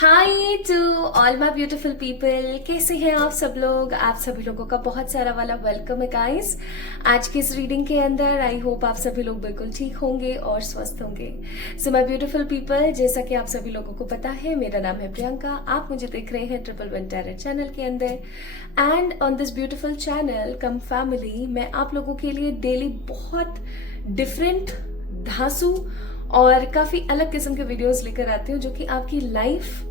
Hi to all my beautiful people, कैसे हैं आप सब लोग। आप सभी लोगों का बहुत सारा वाला वेलकम है गाइस। आज की इस रीडिंग के अंदर आई होप आप सभी लोग बिल्कुल ठीक होंगे और स्वस्थ होंगे। सो माय ब्यूटीफुल पीपल, जैसा कि आप सभी लोगों को पता है, मेरा नाम है प्रियंका। आप मुझे देख रहे हैं ट्रिपल वन टैरेट चैनल के अंदर। And on this beautiful channel come family, मैं आप लोगों के लिए डेली बहुत डिफरेंट, धांसू और काफी अलग किस्म के वीडियोस लेकर आती हूँ, जो कि आपकी लाइफ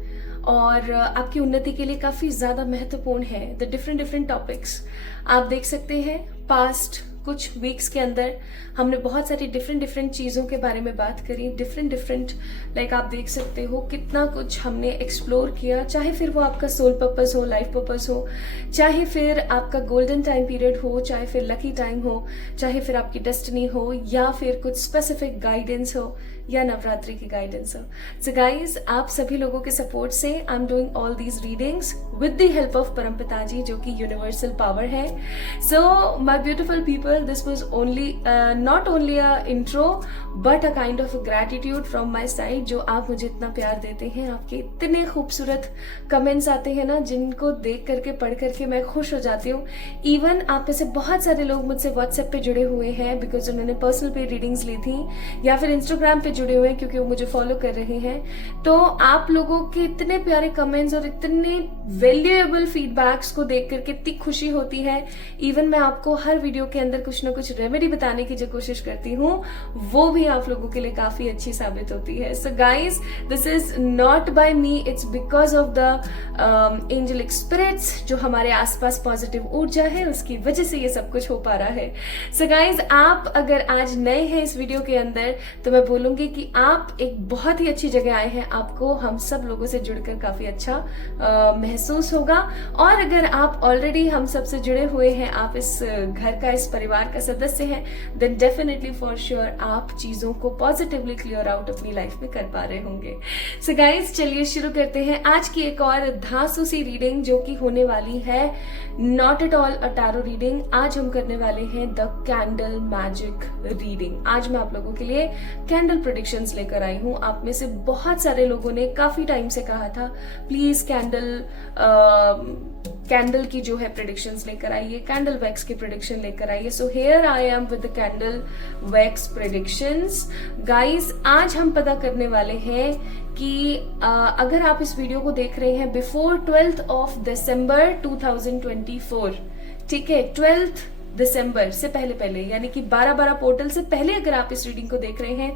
और आपकी उन्नति के लिए काफी ज्यादा महत्वपूर्ण है। द डिफरेंट टॉपिक्स आप देख सकते हैं। पास्ट कुछ वीक्स के अंदर हमने बहुत सारी डिफरेंट चीजों के बारे में बात करी। डिफरेंट लाइक आप देख सकते हो कितना कुछ हमने एक्सप्लोर किया, चाहे फिर वो आपका सोल पर्पस हो, लाइफ पर्पस हो, चाहे फिर आपका गोल्डन टाइम पीरियड हो, चाहे फिर लकी टाइम हो, चाहे फिर आपकी डेस्टिनी हो, या फिर कुछ स्पेसिफिक गाइडेंस हो, या नवरात्रि की गाइडेंस हो। सो गाइज, आप सभी लोगों के सपोर्ट से I am doing all these readings with the help of परमपिता जी, जो कि यूनिवर्सल पावर है। So my beautiful people, this was only not only a intro but a kind of gratitude from my side, जो आप मुझे इतना प्यार देते हैं। आपके इतने खूबसूरत कमेंट्स आते हैं ना, जिनको देख करके पढ़ करके मैं खुश हो जाती हूँ। इवन आप में से बहुत सारे लोग मुझसे व्हाट्सएप पे जुड़े हुए हैं बिकॉज उन्होंने पर्सनल पे रीडिंग्स ली थी, या फिर इंस्टाग्राम पे जुड़े हुए हैं क्योंकि वो मुझे फॉलो कर रहे हैं। तो आप लोगों के इतने प्यारे कमेंट्स और इतने वैल्यूएबल फीडबैक्स को देख करके इतनी खुशी होती है। इवन मैं आपको हर वीडियो के अंदर कुछ ना कुछ रेमेडी बताने की जो कोशिश करती हूँ, वो भी आप लोगों के लिए काफी अच्छी साबित होती है। So guys, this is not by me, it's because of the angelic spirits, जो हमारे आसपास पॉजिटिव ऊर्जा है, उसकी वजह से ये सब कुछ हो पा रहा है। सो गाइज, आप अगर आज नए हैं इस वीडियो के अंदर, तो मैं बोलूंगी कि आप एक बहुत ही अच्छी जगह आए हैं। आपको हम सब लोगों से जुड़कर काफी अच्छा महसूस होगा। और अगर आप ऑलरेडी हम सब से जुड़े हुए हैं, आप इस घर का, इस परिवार का सदस्य हैं, देन डेफिनेटली फॉर श्योर आप चीजों को पॉजिटिवली क्लियर आउट अपनी लाइफ में कर पा रहे होंगे। सो गाइज, चलिए शुरू करते हैं आज की एक और धांसू सी रीडिंग, जो कि होने वाली है not at all a tarot reading. आज हम करने वाले हैं द कैंडल मैजिक रीडिंग। आज मैं आप लोगों के लिए कैंडल प्रेडिक्शंस लेकर आई हूँ। आप में से बहुत सारे लोगों ने काफी टाइम से कहा था प्लीज कैंडल की जो है प्रेडिक्शंस लेकर आइए, कैंडल वैक्स की प्रेडिक्शन लेकर आइए। So here I am with the candle wax predictions. Guys, आज हम पता करने वाले हैं कि अगर आप इस वीडियो को देख रहे हैं बिफोर 12th ऑफ दिसंबर 2024, ठीक है, 12th दिसंबर से पहले यानी कि 12 पोर्टल से पहले अगर आप इस रीडिंग को देख रहे हैं,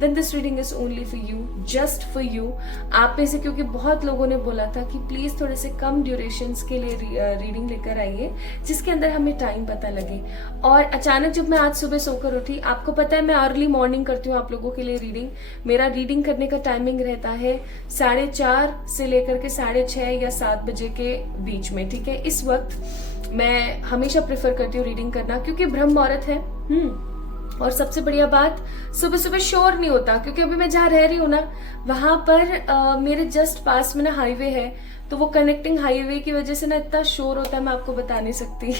then this reading is only for you, just for you. आप में से क्योंकि बहुत लोगों ने बोला था कि प्लीज थोड़े से कम ड्यूरेशंस के लिए रीडिंग लेकर आइए, जिसके अंदर हमें टाइम पता लगे। और अचानक जब मैं आज सुबह सोकर उठी, आपको पता है मैं अर्ली मॉर्निंग करती हूँ आप लोगों के लिए रीडिंग। मेरा रीडिंग करने का टाइमिंग रहता है 4:30 से लेकर के 6:30 या 7 बजे के बीच में, ठीक है। इस वक्त मैं हमेशा प्रेफर करती हूँ रीडिंग करना, क्योंकि ब्रह्म मुहूर्त है। और सबसे बढ़िया बात, सुबह सुबह शोर नहीं होता, क्योंकि अभी मैं जहाँ रह रही हूँ ना, वहां पर मेरे जस्ट पास में ना हाईवे है, तो वो कनेक्टिंग हाईवे की वजह से ना इतना शोर होता है, मैं आपको बता नहीं सकती।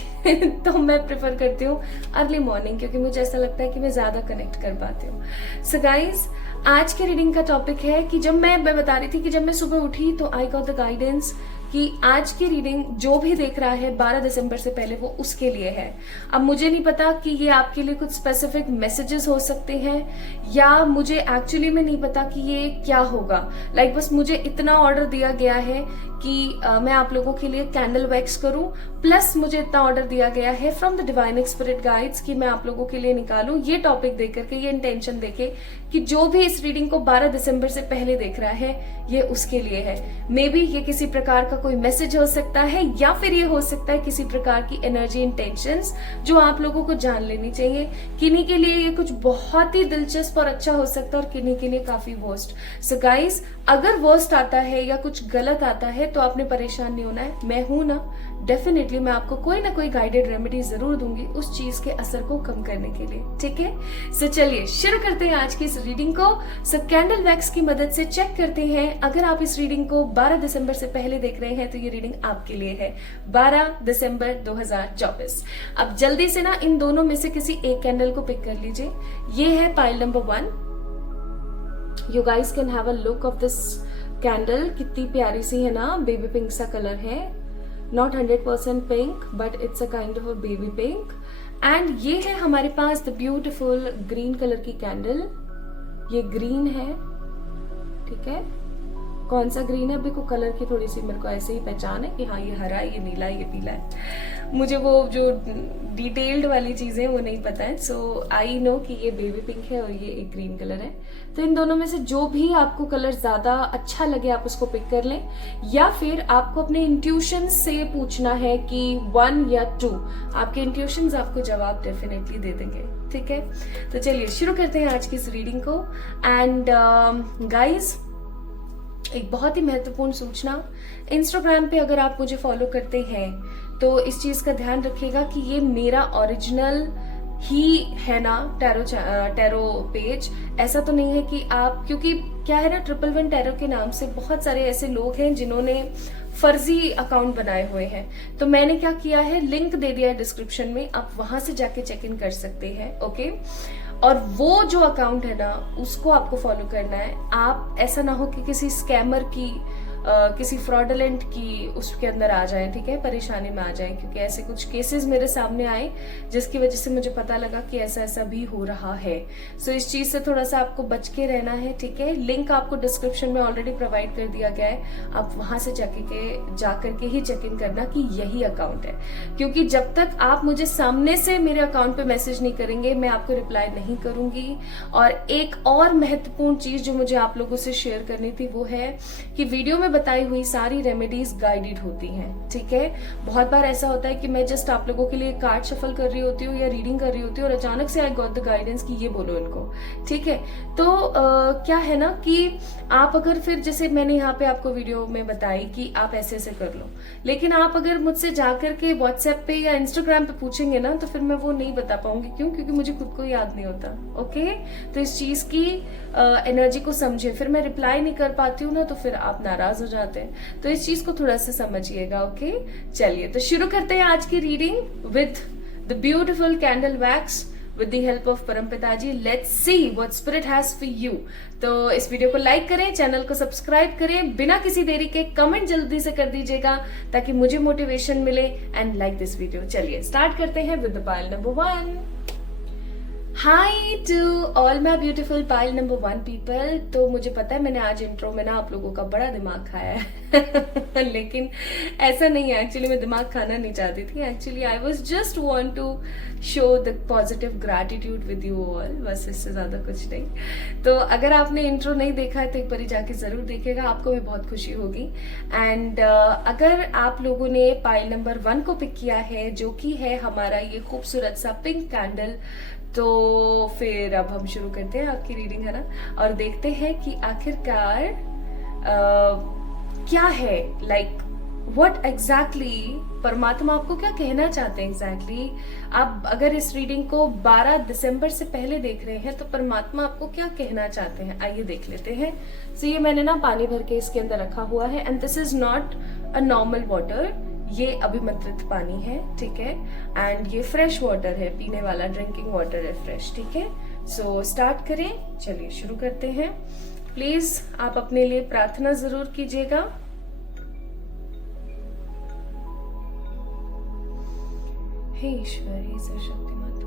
तो मैं प्रेफर करती हूँ अर्ली मॉर्निंग, क्योंकि मुझे ऐसा लगता है कि मैं ज्यादा कनेक्ट कर पाती हूँ। सो गाइज, आज के रीडिंग का टॉपिक है कि जब मैं बता रही थी कि जब मैं सुबह उठी तो आई गॉट द गाइडेंस कि आज की रीडिंग जो भी देख रहा है 12 दिसंबर से पहले, वो उसके लिए है। अब मुझे नहीं पता कि ये आपके लिए कुछ स्पेसिफिक मैसेजेस हो सकते हैं, या मुझे एक्चुअली में नहीं पता कि ये क्या होगा। लाइक बस मुझे इतना ऑर्डर दिया गया है कि मैं आप लोगों के लिए कैंडल वैक्स करूं, प्लस मुझे इतना ऑर्डर दिया गया है from the divine spirit guides कि मैं आप लोगों के लिए निकालूं ये टॉपिक देकर के, ये इंटेंशन देके कि जो भी इस रीडिंग को 12 दिसंबर से पहले देख रहा है, ये उसके लिए है। मे बी ये किसी प्रकार का कोई मैसेज हो सकता है, या फिर ये हो सकता है किसी प्रकार की एनर्जी इंटेंशंस जो आप लोगों को जान लेनी चाहिए। किन्हीं के लिए ये कुछ बहुत ही दिलचस्प और अच्छा हो सकता है, और किन्हीं के लिए काफी वर्स्ट। सो गाइस, अगर वर्स्ट आता है या कुछ गलत आता है तो आपने परेशान नहीं होना है, मैं हूं ना। डेफिनेटली मैं आपको कोई ना कोई गाइडेड रेमेडी जरूर दूंगी उस चीज के असर को कम करने के लिए, ठीक है। सो चलिए शुरू करते हैं आज की इस रीडिंग को। सो कैंडल वैक्स की मदद से चेक करते हैं, अगर आप इस रीडिंग को 12 दिसंबर से पहले देख रहे हैं तो ये रीडिंग आपके लिए है, 12 दिसंबर 2024। अब जल्दी से ना इन दोनों में से किसी एक कैंडल को पिक कर लीजिए। ये है pile number 1। You guys can have a look of this candle कितनी प्यारी सी है ना, बेबी पिंक सा कलर है, not 100% pink but it's a kind of a baby pink. And ये है हमारे पास द ब्यूटिफुल ग्रीन कलर की कैंडल। ये ग्रीन है, ठीक है, कौन सा ग्रीन है अभी को कलर की थोड़ी सी मेरे को ऐसे ही पहचान है कि हाँ ये हरा है, ये नीला है, ये पीला है। मुझे वो जो डिटेल्ड वाली चीजें वो नहीं पता है। सो आई नो कि ये बेबी पिंक है और ये एक ग्रीन कलर है। तो इन दोनों में से जो भी आपको कलर ज्यादा अच्छा लगे आप उसको पिक कर लें, या फिर आपको अपने इंट्यूशन से पूछना है कि 1 या 2। आपके इंट्यूशंस आपको जवाब डेफिनेटली दे देंगे, ठीक है। तो चलिए शुरू करते हैं आज की इस रीडिंग को। एंड गाइज, एक बहुत ही महत्वपूर्ण सूचना, इंस्टाग्राम पे अगर आप मुझे फॉलो करते हैं तो इस चीज का ध्यान रखिएगा कि ये मेरा ओरिजिनल ही है ना टैरो पेज। ऐसा तो नहीं है कि आप, क्योंकि क्या है ना, 111 टैरो के नाम से बहुत सारे ऐसे लोग हैं जिन्होंने फर्जी अकाउंट बनाए हुए हैं। तो मैंने क्या किया है, लिंक दे दिया है डिस्क्रिप्शन में, आप वहां से जाके चेक इन कर सकते हैं, ओके। और वो जो अकाउंट है ना उसको आपको फॉलो करना है। आप ऐसा ना हो कि किसी स्कैमर की किसी फ्रॉडलेंट की उसके अंदर आ जाए, ठीक है, परेशानी में आ जाए, क्योंकि ऐसे कुछ केसेस मेरे सामने आए जिसकी वजह से मुझे पता लगा कि ऐसा ऐसा भी हो रहा है। सो इस चीज से थोड़ा सा आपको बच के रहना है, ठीक है। लिंक आपको डिस्क्रिप्शन में ऑलरेडी प्रोवाइड कर दिया गया है, आप वहां से जाकर के ही चेक इन करना कि यही अकाउंट है, क्योंकि जब तक आप मुझे सामने से मेरे अकाउंट पे मैसेज नहीं करेंगे मैं आपको रिप्लाई नहीं करूंगी। और एक और महत्वपूर्ण चीज जो मुझे आप लोगों से शेयर करनी थी वो है कि वीडियो में बताई हुई सारी रेमेडीज गाइडेड होती हैं, ठीक है। बहुत बार ऐसा होता है कि मैं जस्ट आप लोगों के लिए कार्ड शफल कर रही होती हूँ या रीडिंग कर रही होती हूँ और अचानक से आई गॉट द गाइडेंस कि ये बोलो इनको, ठीक है। तो क्या है ना कि आप अगर फिर जैसे मैंने यहाँ पे आपको वीडियो में बताई कि आप ऐसे ऐसे कर लो, लेकिन आप अगर मुझसे जाकर के व्हाट्सएप पे या इंस्टाग्राम पे पूछेंगे ना तो फिर मैं वो नहीं बता पाऊंगी। क्यों? क्योंकि मुझे खुद को याद नहीं होता, ओके। तो इस चीज की एनर्जी को समझे, फिर मैं रिप्लाई नहीं कर पाती हूँ ना तो फिर आप नाराज हो जाते हैं। तो इस चीज को थोड़ा सा समझिएगा, ओके। चलिए तो शुरू करते हैं आज की reading with the beautiful candle wax with the help of परम पिताजी। Let's see what spirit has for you। तो इस वीडियो को लाइक करें, चैनल को सब्सक्राइब करें, बिना किसी देरी के कमेंट जल्दी से कर दीजिएगा ताकि मुझे मोटिवेशन मिले एंड लाइक दिस वीडियो। चलिए स्टार्ट करते हैं with the pile number 1। Hi to all my beautiful pile number 1 people. तो मुझे पता है मैंने आज इंट्रो में ना आप लोगों का बड़ा दिमाग खाया है लेकिन ऐसा नहीं है, एक्चुअली मैं दिमाग खाना नहीं चाहती थी। Actually I was just want to show the positive gratitude with you all, बस इससे ज्यादा कुछ नहीं। तो अगर आपने इंट्रो नहीं देखा है तो एक बार जाके जरूर देखेगा, आपको भी बहुत खुशी होगी। एंड अगर आप लोगों ने पाइल नंबर 1 को पिक किया है जो कि है हमारा ये खूबसूरत सा पिंक कैंडल, तो फिर अब हम शुरू करते हैं आपकी रीडिंग, है ना, और देखते हैं कि आखिरकार क्या है, लाइक व्हाट एग्जैक्टली परमात्मा आपको क्या कहना चाहते हैं एग्जैक्टली। आप अगर इस रीडिंग को 12 दिसंबर से पहले देख रहे हैं तो परमात्मा आपको क्या कहना चाहते हैं, आइए देख लेते हैं। सो ये मैंने ना पानी भर के इसके अंदर रखा हुआ है and this is not a normal water, ये अभिमंत्रित पानी है, ठीक है। एंड ये फ्रेश वाटर है, पीने वाला ड्रिंकिंग वाटर है, फ्रेश, ठीक है। सो स्टार्ट करें, चलिए शुरू करते हैं। प्लीज आप अपने लिए प्रार्थना जरूर कीजिएगा। हे ईश्वर, हे सर्वशक्ति माता,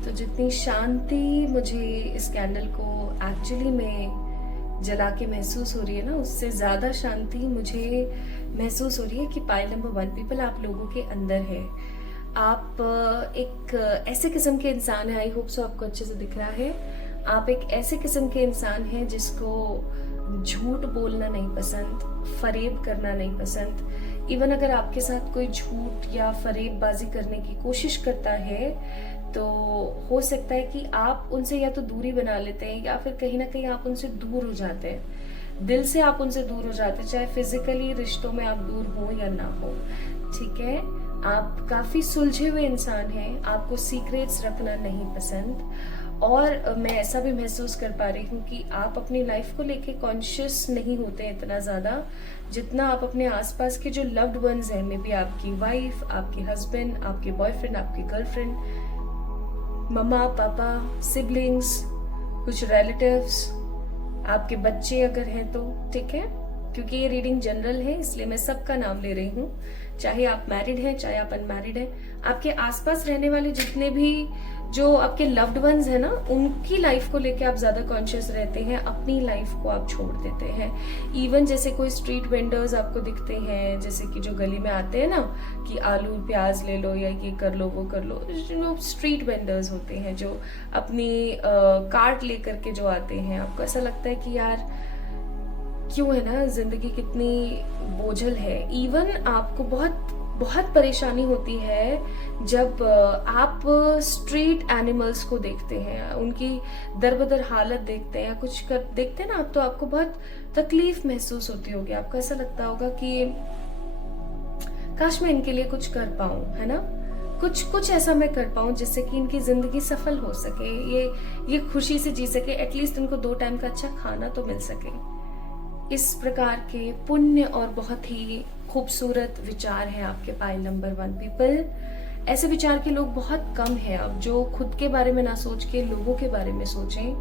तो जितनी शांति मुझे इस कैंडल को एक्चुअली में जला के महसूस हो रही है ना, उससे ज्यादा शांति मुझे महसूस हो रही है कि पाइल नंबर 1 पीपल आप लोगों के अंदर है। आप एक ऐसे किस्म के इंसान है, आई होप सो आपको अच्छे से दिख रहा है। आप एक ऐसे किस्म के इंसान हैं जिसको झूठ बोलना नहीं पसंद, फरेब करना नहीं पसंद। इवन अगर आपके साथ कोई झूठ या फरेबबाजी करने की कोशिश करता है तो हो सकता है कि आप उनसे या तो दूरी बना लेते हैं या फिर कहीं ना कहीं आप उनसे दूर हो जाते हैं, दिल से आप उनसे दूर हो जाते हैं, चाहे फिजिकली रिश्तों में आप दूर हो या ना हो, ठीक है। आप काफी सुलझे हुए इंसान हैं, आपको सीक्रेट्स रखना नहीं पसंद और मैं ऐसा भी महसूस कर पा रही हूँ कि आप अपनी लाइफ को लेके कॉन्शियस नहीं होते हैं इतना ज़्यादा जितना आप अपने आसपास के जो लव्ड वंस हैं, मे बी आपकी वाइफ, आपके हस्बैंड, आपके बॉयफ्रेंड, आपकी गर्लफ्रेंड, मम्मा पापा, सिबलिंग्स, कुछ रिलेटिव्स, आपके बच्चे अगर हैं तो ठीक है, क्योंकि ये रीडिंग जनरल है इसलिए मैं सबका नाम ले रही हूँ, चाहे आप मैरिड हैं चाहे आप अनमैरिड हैं। आपके आसपास रहने वाले जितने भी जो आपके लव्ड वंस हैं ना, उनकी लाइफ को लेके आप ज्यादा कॉन्शियस रहते हैं, अपनी लाइफ को आप छोड़ देते हैं। इवन जैसे कोई स्ट्रीट वेंडर्स आपको दिखते हैं, जैसे कि जो गली में आते हैं ना कि आलू प्याज ले लो या ये कर लो वो कर लो, जो स्ट्रीट वेंडर्स होते हैं जो अपनी कार्ट लेकर के जो आते हैं, आपको ऐसा लगता है कि यार क्यों है ना, जिंदगी कितनी बोझल है। इवन आपको बहुत बहुत परेशानी होती है जब आप स्ट्रीट एनिमल्स को देखते हैं, उनकी दरबदर हालत देखते हैं, कुछ कर देखते हैं ना आप, तो आपको बहुत तकलीफ महसूस होती होगी। आपको ऐसा लगता होगा कि काश मैं इनके लिए कुछ कर पाऊं, है ना, कुछ ऐसा मैं कर पाऊं जिससे कि इनकी जिंदगी सफल हो सके, ये खुशी से जी सके, एटलीस्ट इनको 2 टाइम का अच्छा खाना तो मिल सके। इस प्रकार के पुण्य और बहुत ही खूबसूरत विचार हैं आपके पाइल नंबर 1 पीपल। ऐसे विचार के लोग बहुत कम हैं अब, जो खुद के बारे में ना सोच के लोगों के बारे में सोचें,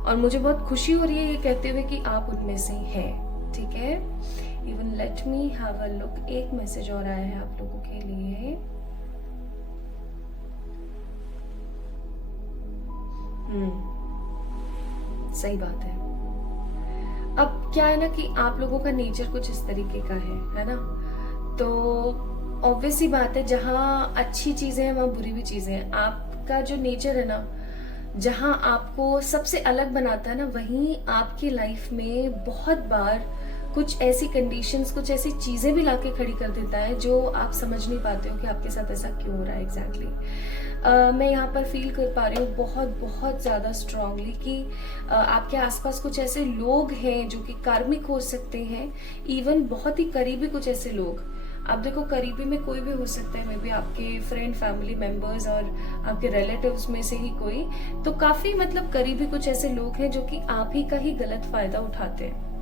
और मुझे बहुत खुशी हो रही है ये कहते हुए कि आप उनमें से हैं, ठीक है। Even let me have a look, एक मैसेज और आया है आप लोगों के लिए। सही बात है। अब क्या है ना कि आप लोगों का नेचर कुछ इस तरीके का है ना, तो ऑब्वियस सी बात है, जहाँ अच्छी चीजें हैं वहाँ बुरी भी चीजें हैं। आपका जो नेचर है ना, जहाँ आपको सबसे अलग बनाता है ना, वहीं आपकी लाइफ में बहुत बार कुछ ऐसी कंडीशंस, कुछ ऐसी चीजें भी लाके खड़ी कर देता है जो आप समझ नहीं पाते हो कि आपके साथ ऐसा क्यों हो रहा है एग्जैक्टली। मैं यहाँ पर फील कर पा रही हूँ बहुत बहुत ज़्यादा स्ट्रांगली कि आपके आसपास कुछ ऐसे लोग हैं जो कि कार्मिक हो सकते हैं, इवन बहुत ही करीबी कुछ ऐसे लोग। आप देखो, करीबी में कोई भी हो सकता है, मे बी आपके फ्रेंड, फैमिली मेंबर्स और आपके रिलेटिव्स में से ही कोई, तो काफ़ी मतलब करीबी कुछ ऐसे लोग हैं जो कि आप ही का ही गलत फायदा उठाते हैं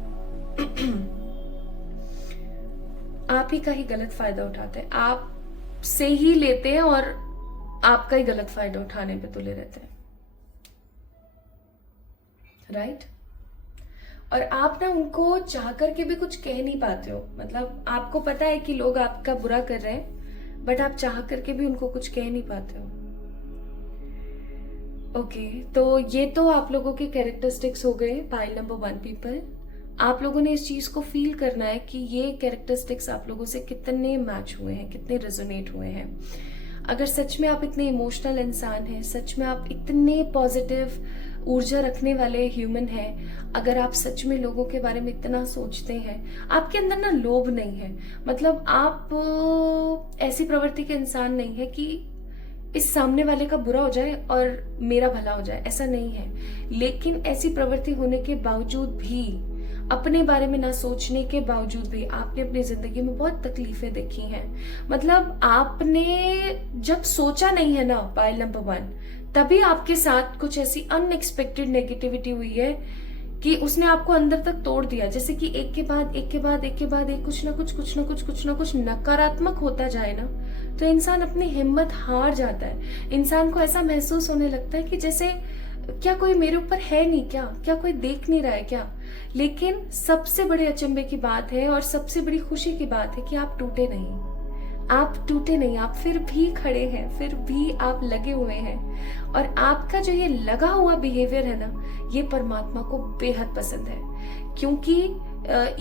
आप ही का ही गलत फायदा उठाते हैं, आप से ही लेते हैं और आपका ही गलत फायदा उठाने पे तुले रहते हैं, राइट। और आप ना उनको चाह करके भी कुछ कह नहीं पाते हो, मतलब आपको पता है कि लोग आपका बुरा कर रहे हैं, बट आप चाह करके भी उनको कुछ कह नहीं पाते हो। ओके, तो ये तो आप लोगों के कैरेक्टरिस्टिक्स हो गए पाइल नंबर 1 पीपल। आप लोगों ने इस चीज को फील करना है कि ये कैरेक्टरिस्टिक्स आप लोगों से कितने मैच हुए हैं, कितने रेजोनेट हुए हैं। अगर सच में आप इतने इमोशनल इंसान हैं, सच में आप इतने पॉजिटिव ऊर्जा रखने वाले ह्यूमन हैं, अगर आप सच में लोगों के बारे में इतना सोचते हैं, आपके अंदर ना लोभ नहीं है, मतलब आप ऐसी प्रवृत्ति के इंसान नहीं है कि इस सामने वाले का बुरा हो जाए और मेरा भला हो जाए, ऐसा नहीं है। लेकिन ऐसी प्रवृत्ति होने के बावजूद भी, अपने बारे में ना सोचने के बावजूद भी, आपने अपनी जिंदगी में बहुत तकलीफें देखी हैं। मतलब आपने जब सोचा नहीं है ना पाइल नंबर 1, तभी आपके साथ कुछ ऐसी अनएक्सपेक्टेड नेगेटिविटी हुई है कि उसने आपको अंदर तक तोड़ दिया। जैसे कि एक के बाद एक के बाद एक के बाद एक कुछ ना कुछ नकारात्मक होता जाए ना, तो इंसान अपनी हिम्मत हार जाता है। इंसान को ऐसा महसूस होने लगता है कि जैसे क्या कोई मेरे ऊपर है नहीं, क्या कोई देख नहीं रहा है क्या। लेकिन सबसे बड़े अचंभे की बात है और सबसे बड़ी खुशी की बात है कि आप टूटे नहीं, आप फिर भी खड़े हैं, फिर भी आप लगे हुए हैं। और आपका जो ये लगा हुआ बिहेवियर है ना, ये परमात्मा को बेहद पसंद है। क्योंकि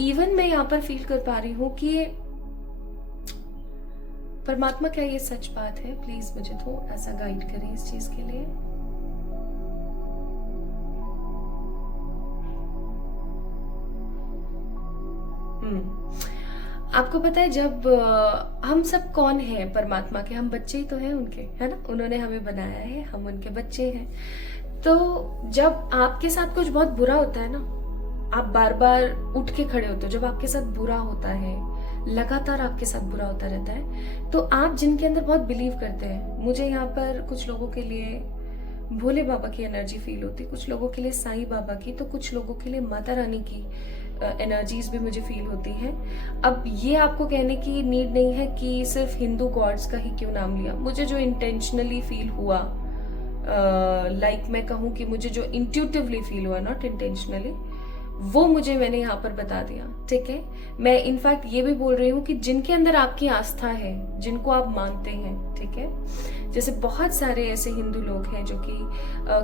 इवन मैं यहाँ पर फील कर पा रही हूँ कि परमात्मा, क्या ये सच बात है? प्लीज मुझे थोड़ा सा गाइड करें इस चीज के लिए। आपको पता है, जब हम सब कौन हैं परमात्मा के, हम बच्चे ही तो हैं उनके, है ना। उन्होंने हमें बनाया है, हम उनके बच्चे हैं। तो जब आपके साथ कुछ बहुत बुरा होता है ना, आप बार बार उठ के खड़े होते हो। जब आपके साथ बुरा होता है, लगातार आपके साथ बुरा होता रहता है, तो आप जिनके अंदर बहुत बिलीव करते हैं, मुझे यहाँ पर कुछ लोगों के लिए भोले बाबा की एनर्जी फील होती है, कुछ लोगों के लिए साईं बाबा की, तो कुछ लोगों के लिए माता रानी की एनर्जीज भी मुझे फील होती हैं। अब ये आपको कहने की नीड नहीं है कि सिर्फ हिंदू गॉड्स का ही क्यों नाम लिया। मुझे जो इंटेंशनली फील हुआ, लाइक मैं कहूँ कि मुझे जो इंट्यूटिवली फील हुआ, नॉट इंटेंशनली, वो मुझे मैंने यहाँ पर बता दिया, ठीक है। मैं इनफैक्ट ये भी बोल रही हूँ कि जिनके अंदर आपकी आस्था है, जिनको आप मानते हैं, ठीक है, जैसे बहुत सारे ऐसे हिंदू लोग हैं जो कि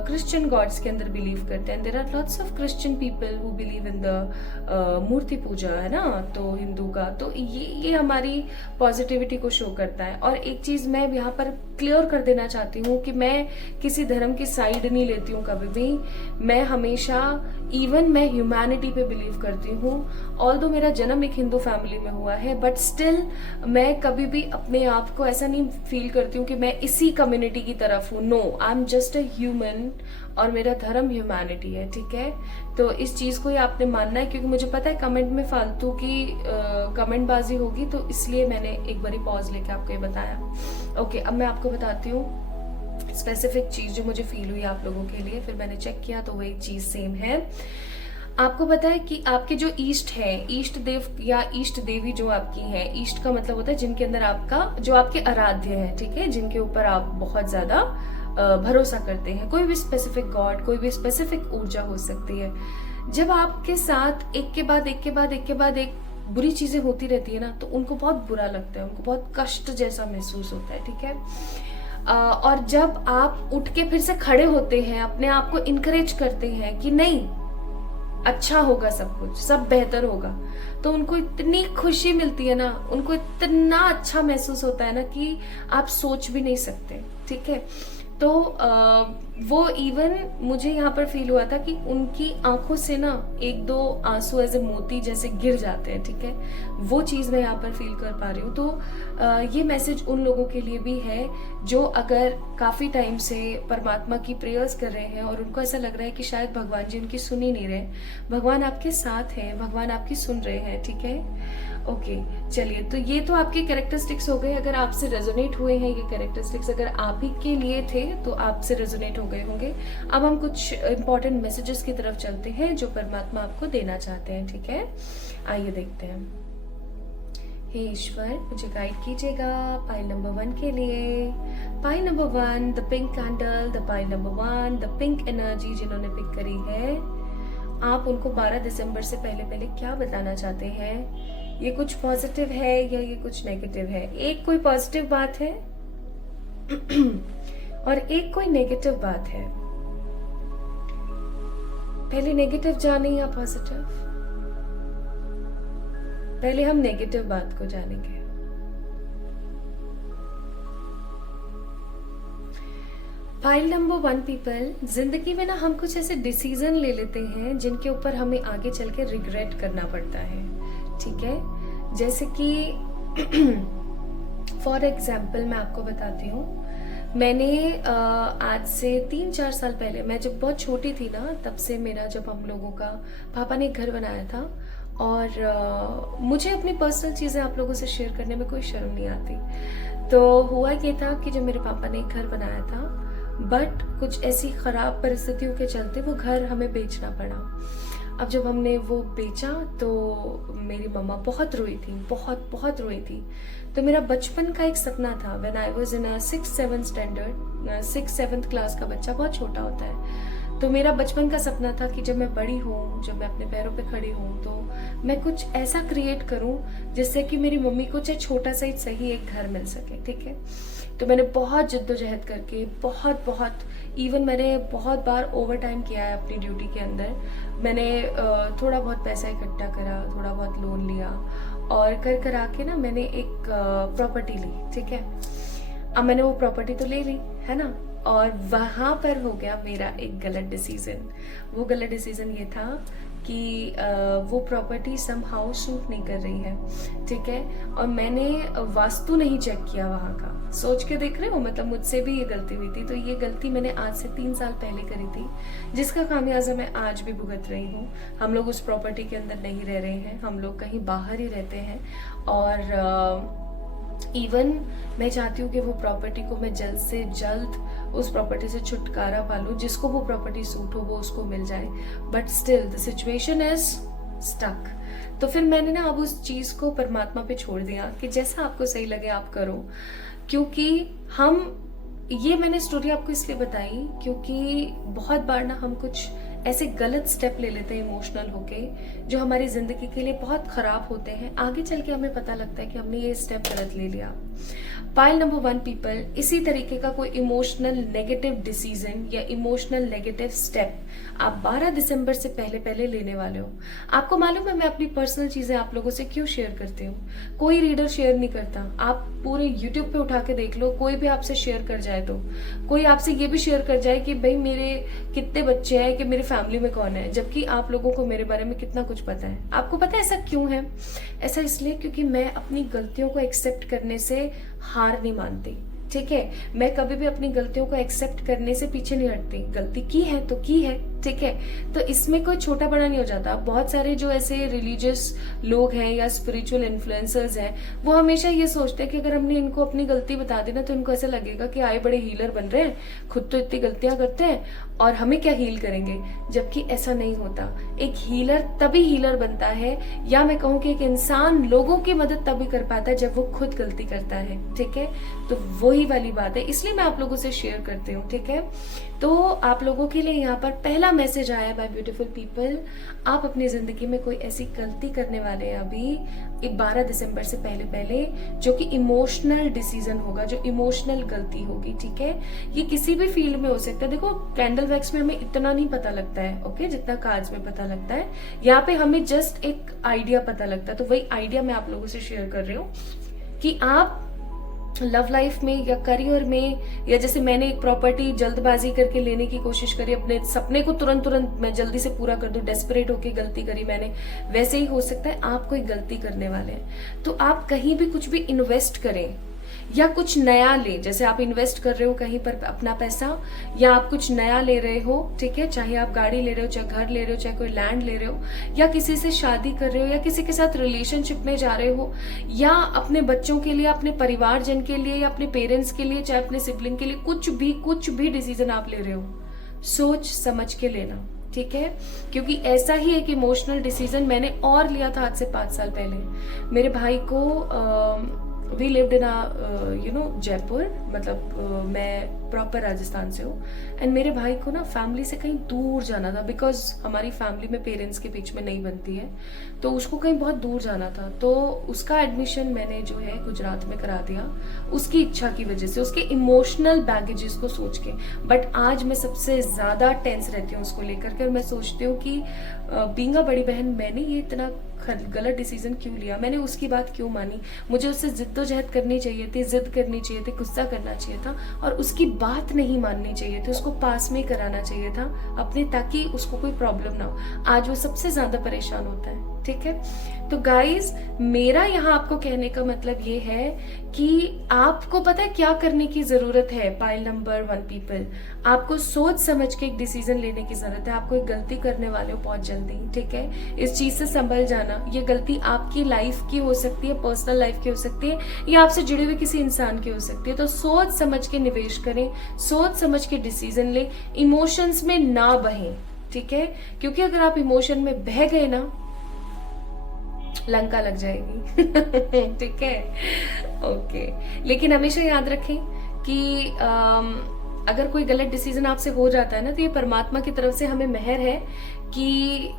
क्रिश्चियन गॉड्स के अंदर बिलीव करते हैं। There are lots of Christian people who believe in the murti puja, है ना, तो हिंदू का, तो ये हमारी पॉजिटिविटी को शो करता है। और एक चीज मैं यहाँ पर क्लियर कर देना चाहती हूँ कि मैं किसी धर्म की साइड नहीं लेती हूँ कभी भी। मैं हमेशा, इवन मैं ह्यूमैनिटी पे बिलीव करती हूँ। ऑल्दो मेरा जन्म एक हिंदू फैमिली में हुआ है, बट स्टिल मैं कभी भी अपने आप को ऐसा नहीं फील करती हूँ कि मैं इसी कम्युनिटी की तरफ हूँ। No, I am just a human और मेरा धर्म ह्यूमैनिटी है, ठीक है। तो इस चीज को ही आपने मानना है, क्योंकि मुझे पता है कमेंट में फालतू की कमेंटबाजी होगी, तो इसलिए मैंने एक बारी पॉज लेके आपको ये बताया। ओके, अब मैं आपको बताती हूँ स्पेसिफिक चीज जो मुझे फील हुई आप लोगों के लिए। फिर मैंने चेक किया तो वही चीज सेम है। आपको पता है कि आपके जो ईष्ट है, ईष्ट देव या ईष्ट देवी जो आपकी है, ईष्ट का मतलब होता है जिनके अंदर आपका, जो आपके आराध्य है, ठीक है, जिनके ऊपर आप बहुत ज्यादा भरोसा करते हैं। कोई भी स्पेसिफिक गॉड, कोई भी स्पेसिफिक ऊर्जा हो सकती है। जब आपके साथ एक के बाद एक के बाद एक के बाद एक बुरी चीजें होती रहती है ना, तो उनको बहुत बुरा लगता है, उनको बहुत कष्ट जैसा महसूस होता है, ठीक है। और जब आप उठ के फिर से खड़े होते हैं, अपने आप को इनकरेज करते हैं कि नहीं, अच्छा होगा, सब कुछ, सब बेहतर होगा, तो उनको इतनी खुशी मिलती है ना, उनको इतना अच्छा महसूस होता है ना कि आप सोच भी नहीं सकते, ठीक है। तो वो इवन मुझे यहाँ पर फील हुआ था कि उनकी आंखों से ना एक दो आंसू ऐसे मोती जैसे गिर जाते हैं, ठीक है। वो चीज मैं यहाँ पर फील कर पा रही हूँ। तो ये मैसेज उन लोगों के लिए भी है जो अगर काफी टाइम से परमात्मा की प्रेयर्स कर रहे हैं और उनको ऐसा लग रहा है कि शायद भगवान जी उनकी सुन ही नहीं रहे। भगवान आपके साथ हैं, भगवान आपकी सुन रहे हैं, ठीक है। ओके, चलिए, तो ये तो आपके कैरेक्टरिस्टिक्स हो गए। अगर आपसे रेजोनेट हुए हैं ये कैरेक्टरिस्टिक्स, अगर आप ही के लिए थे तो आपसे रेजोनेट हो गए होंगे। अब हम कुछ इंपॉर्टेंट मैसेजेस की तरफ चलते हैं जो परमात्मा आपको देना चाहते हैं, ठीक है। आइए देखते हैं। हे ईश्वर, मुझे गाइड कीजिएगा पाइल नंबर 1 के लिए। Pile number 1, the pink candle, the pile number 1, the pink energy जिन्होंने पिक करी है, आप उनको 12 दिसंबर से पहले पहले क्या बताना चाहते हैं? ये कुछ पॉजिटिव है या ये कुछ नेगेटिव है? एक कोई पॉजिटिव बात है और एक कोई नेगेटिव बात है। पहले नेगेटिव जाने या पॉजिटिव? पहले हम नेगेटिव बात को जानेंगे। फाइल नंबर 1 पीपल, जिंदगी में ना हम कुछ ऐसे डिसीजन ले लेते हैं जिनके ऊपर हमें आगे चल के रिग्रेट करना पड़ता है, ठीक है। जैसे कि फॉर एग्जाम्पल मैं आपको बताती हूँ, मैंने आज से 3-4 साल पहले, मैं जब बहुत छोटी थी ना, तब से मेरा, जब हम लोगों का, पापा ने एक घर बनाया था और मुझे अपनी पर्सनल चीज़ें आप लोगों से शेयर करने में कोई शर्म नहीं आती। तो हुआ ये था कि जब मेरे पापा ने एक घर बनाया था, बट कुछ ऐसी खराब परिस्थितियों के चलते वो घर हमें बेचना पड़ा। अब जब हमने वो बेचा तो मेरी मम्मा बहुत रोई थी, बहुत बहुत रोई थी। तो मेरा बचपन का एक सपना था, when I was in 6-7 standard, 6-7th class का बच्चा बहुत छोटा होता है, तो मेरा बचपन का सपना था कि जब मैं बड़ी हूँ, जब मैं अपने पैरों पे खड़ी हूँ, तो मैं कुछ ऐसा क्रिएट करूँ जिससे कि मेरी मम्मी को चाहे छोटा सा ही सही एक घर मिल सके, ठीक है। तो मैंने बहुत जद्दोजहद करके, बहुत इवन मैंने बहुत बार ओवर टाइम किया है अपनी ड्यूटी के अंदर। मैंने थोड़ा बहुत पैसा इकट्ठा करा, थोड़ा बहुत लोन लिया और कर आके ना मैंने एक प्रॉपर्टी ली, ठीक है। अब मैंने वो प्रॉपर्टी तो ले ली, है ना, और वहां पर हो गया मेरा एक गलत डिसीजन। वो गलत डिसीजन ये था कि वो प्रॉपर्टी समहाउ सूट नहीं कर रही है, ठीक है। और मैंने वास्तु नहीं चेक किया वहाँ का। सोच के देख रहे हो, मतलब मुझसे भी ये गलती हुई थी। तो ये गलती मैंने आज से 3 साल पहले करी थी, जिसका खामियाजा मैं आज भी भुगत रही हूँ। हम लोग उस प्रॉपर्टी के अंदर नहीं रह रहे हैं, हम लोग कहीं बाहर ही रहते हैं। और इवन मैं चाहती हूँ कि वो प्रॉपर्टी को मैं जल्द से जल्द उस प्रॉपर्टी से छुटकारा पा लो, जिसको वो प्रॉपर्टी सूट हो वो उसको मिल जाए, but still the situation is stuck. तो फिर मैंने ना अब उस चीज को परमात्मा पे छोड़ दिया कि जैसा आपको सही लगे आप करो। क्योंकि ये मैंने स्टोरी आपको इसलिए बताई क्योंकि बहुत बार ना हम कुछ ऐसे गलत स्टेप ले लेते हैं इमोशनल होके, जो हमारी जिंदगी के लिए बहुत खराब होते हैं। आगे चल के हमें पता लगता है कि हमने ये स्टेप गलत ले लिया। पाइल नंबर 1 पीपल, इसी तरीके का कोई इमोशनल नेगेटिव डिसीजन या इमोशनल नेगेटिव स्टेप आप 12 दिसंबर से पहले लेने वाले हो। आपको मालूम है मैं अपनी पर्सनल चीजें आप लोगों से क्यों शेयर करती हूँ? कोई रीडर शेयर नहीं करता। आप पूरे यूट्यूब पे उठा के देख लो, कोई भी आपसे शेयर कर जाए तो कोई आपसे ये भी शेयर कर जाए कि भाई मेरे कितने बच्चे हैं, कि मेरे फैमिली में कौन है, जबकि आप लोगों को मेरे बारे में कितना कुछ पता है। आपको पता है ऐसा क्यों है? ऐसा इसलिए क्योंकि मैं अपनी गलतियों को एक्सेप्ट करने से हार नहीं मानती। ठीक है, मैं कभी भी अपनी गलतियों को एक्सेप्ट करने से पीछे नहीं हटती। गलती की है तो की है, ठीक है, तो इसमें कोई छोटा बड़ा नहीं हो जाता। बहुत सारे जो ऐसे रिलीजियस लोग हैं या स्पिरिचुअल इन्फ्लुएंसर्स हैं, वो हमेशा ये सोचते हैं कि अगर हमने इनको अपनी गलती बता दी ना तो इनको ऐसा लगेगा कि आए बड़े हीलर बन रहे हैं, खुद तो इतनी गलतियां करते हैं और हमें क्या हील करेंगे। जबकि ऐसा नहीं होता। एक हीलर तभी हीलर बनता है, या मैं कहूँ कि एक इंसान लोगों की मदद तभी कर पाता है जब वो खुद गलती करता है। ठीक है, तो वही वाली बात है, इसलिए मैं आप लोगों से शेयर करती हूँ। ठीक है, तो आप लोगों के लिए यहाँ पर पहला मैसेज आया बाय ब्यूटीफुल पीपल। आप अपनी जिंदगी में कोई ऐसी गलती करने वाले हैं अभी 12 दिसंबर से पहले जो कि इमोशनल डिसीजन होगा, जो इमोशनल गलती होगी। ठीक है, ये किसी भी फील्ड में हो सकता है। देखो, कैंडल वैक्स में हमें इतना नहीं पता लगता है, ओके, जितना कार्ड्स में पता लगता है। यहाँ पे हमें जस्ट एक आइडिया पता लगता है। तो वही आइडिया मैं आप लोगों से शेयर कर रही हूँ कि आप लव लाइफ में या करियर में, या जैसे मैंने एक प्रॉपर्टी जल्दबाजी करके लेने की कोशिश करी, अपने सपने को तुरंत मैं जल्दी से पूरा कर दूं, डेस्परेट होके गलती करी मैंने, वैसे ही हो सकता है आप कोई गलती करने वाले हैं। तो आप कहीं भी कुछ भी इन्वेस्ट करें या कुछ नया ले, जैसे आप इन्वेस्ट कर रहे हो कहीं पर अपना पैसा, या आप कुछ नया ले रहे हो, ठीक है, चाहे आप गाड़ी ले रहे हो, चाहे घर ले रहे हो, चाहे कोई लैंड ले रहे हो, या किसी से शादी कर रहे हो, या किसी के साथ रिलेशनशिप में जा रहे हो, या अपने बच्चों के लिए, अपने परिवारजन के लिए, या अपने पेरेंट्स के लिए, चाहे अपने सिबलिंग के लिए, कुछ भी डिसीजन आप ले रहे हो, सोच समझ के लेना। ठीक है, क्योंकि ऐसा ही एक इमोशनल डिसीजन मैंने और लिया था आज से 5 साल पहले। मेरे भाई को वी लिव्ड इन जयपुर, मतलब मैं प्रॉपर राजस्थान से हूँ, एंड मेरे भाई को ना फैमिली से कहीं दूर जाना था, बिकॉज हमारी फैमिली में पेरेंट्स के बीच में नहीं बनती है, तो उसको कहीं बहुत दूर जाना था। तो उसका एडमिशन मैंने जो है गुजरात में करा दिया, उसकी इच्छा की वजह से, उसके इमोशनल बैगेजेस को सोच के। बट आज मैं सबसे ज्यादा टेंस रहती हूँ उसको लेकर के, और मैं सोचती हूँ कि बीइंग अ बड़ी बहन मैंने ये इतना गलत डिसीजन क्यों लिया, मैंने उसकी बात क्यों मानी, मुझे उससे जिद्दोजहद करनी चाहिए थी, जिद करनी चाहिए थी, गुस्सा करना चाहिए था, और उसकी बात नहीं माननी चाहिए थी, उसको पास में कराना चाहिए था अपने, ताकि उसको कोई प्रॉब्लम ना हो। आज वो सबसे ज्यादा परेशान होता है। ठीक है, तो गाइज मेरा यहाँ आपको कहने का मतलब ये है कि आपको पता है क्या करने की जरूरत है। पाइल नंबर 1 पीपल, आपको सोच समझ के एक डिसीजन लेने की जरूरत है। आपको एक गलती करने वाले हो बहुत जल्दी, ठीक है, इस चीज से संभल जाना। ये गलती आपकी लाइफ की हो सकती है, पर्सनल लाइफ की हो सकती है, या आपसे जुड़े हुए किसी इंसान की हो सकती है। तो सोच समझ के निवेश करें, सोच समझ के डिसीजन लें, इमोशंस में ना बहें। ठीक है, क्योंकि अगर आप इमोशन में बह गए ना, लंका लग जाएगी। ठीक है, ओके, लेकिन हमेशा याद रखें कि अगर कोई गलत डिसीजन आपसे हो जाता है ना, तो ये परमात्मा की तरफ से हमें मेहर है कि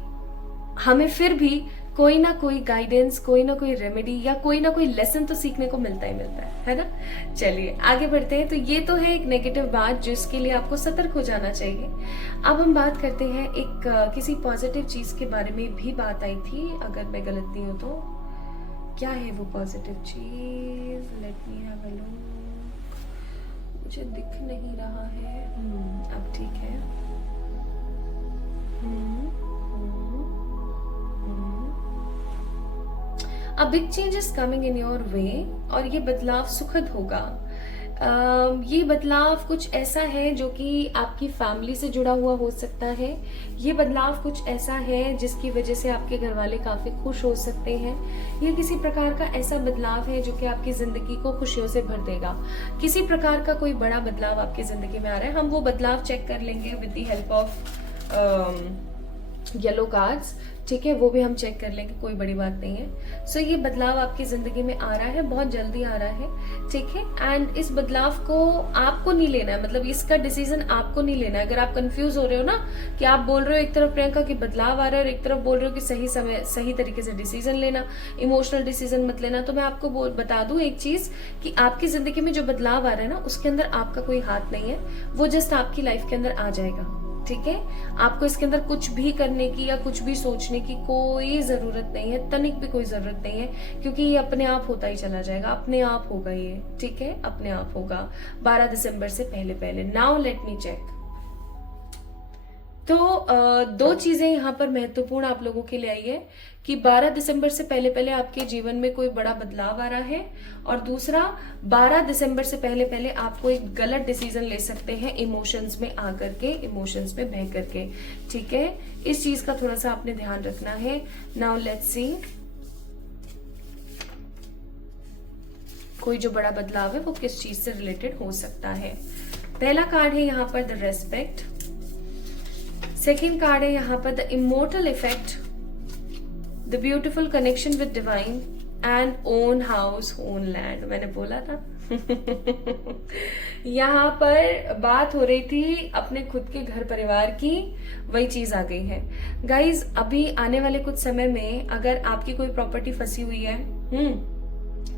हमें फिर भी कोई ना कोई गाइडेंस, कोई ना कोई रेमेडी, या कोई ना कोई लेसन तो सीखने को मिलता ही मिलता है ना। चलिए आगे बढ़ते हैं। तो ये तो है एक नेगेटिव बात जिसके लिए आपको सतर्क हो जाना चाहिए। अब हम बात करते हैं एक किसी पॉजिटिव चीज के बारे में भी बात आई थी, अगर मैं गलत नहीं हूं तो। क्या है वो पॉजिटिव चीज? Let me have a look. मुझे दिख नहीं रहा है। अब ठीक है। A big change is coming in your way, और ये बदलाव सुखद होगा। ये बदलाव कुछ ऐसा है जो कि आपकी फैमिली से जुड़ा हुआ हो सकता है। ये बदलाव कुछ ऐसा है जिसकी वजह से आपके घर वाले काफी खुश हो सकते हैं। ये किसी प्रकार का ऐसा बदलाव है जो कि आपकी जिंदगी को खुशियों से भर देगा। किसी प्रकार का कोई बड़ा बदलाव आपकी जिंदगी में आ रहा है। हम वो बदलाव चेक कर लेंगे with the help of yellow cards, ठीक है, वो भी हम चेक कर लेंगे, कोई बड़ी बात नहीं है। सो ये बदलाव आपकी जिंदगी में आ रहा है, बहुत जल्दी आ रहा है, ठीक है। एंड इस बदलाव को आपको नहीं लेना है, मतलब इसका डिसीजन आपको नहीं लेना है। अगर आप कंफ्यूज हो रहे हो ना कि आप बोल रहे हो एक तरफ प्रियंका कि बदलाव आ रहा है और एक तरफ बोल रहे हो कि सही समय सही तरीके से डिसीजन लेना, इमोशनल डिसीजन मत लेना, तो मैं आपको बता दूं एक चीज कि आपकी जिंदगी में जो बदलाव आ रहा है ना उसके अंदर आपका कोई हाथ नहीं है, वो जस्ट आपकी लाइफ के अंदर आ जाएगा, ठीक है। आपको इसके अंदर कुछ भी करने की या कुछ भी सोचने की कोई जरूरत नहीं है, तनिक भी कोई जरूरत नहीं है, क्योंकि ये अपने आप होता ही चला जाएगा, अपने आप होगा ये, ठीक है, अपने आप होगा 12 दिसंबर से पहले पहले। Now let me check. तो दो चीजें यहाँ पर महत्वपूर्ण आप लोगों के लिए आई है कि 12 दिसंबर से पहले पहले आपके जीवन में कोई बड़ा बदलाव आ रहा है, और दूसरा 12 दिसंबर से पहले पहले आपको एक गलत डिसीजन ले सकते हैं इमोशंस में आकर के, इमोशंस में बह करके, ठीक है। इस चीज का थोड़ा सा आपने ध्यान रखना है। नाउ लेट्स सी कोई जो बड़ा बदलाव है वो किस चीज से रिलेटेड हो सकता है। पहला कार्ड है यहाँ पर द रेस्पेक्ट, सेकेंड कार्ड है यहाँ पर the immortal effect, the beautiful connection with divine and own house own land. मैंने बोला था यहाँ पर बात हो रही थी अपने खुद के घर परिवार की, वही चीज आ गई है गाइज। अभी आने वाले कुछ समय में अगर आपकी कोई प्रॉपर्टी फंसी हुई है,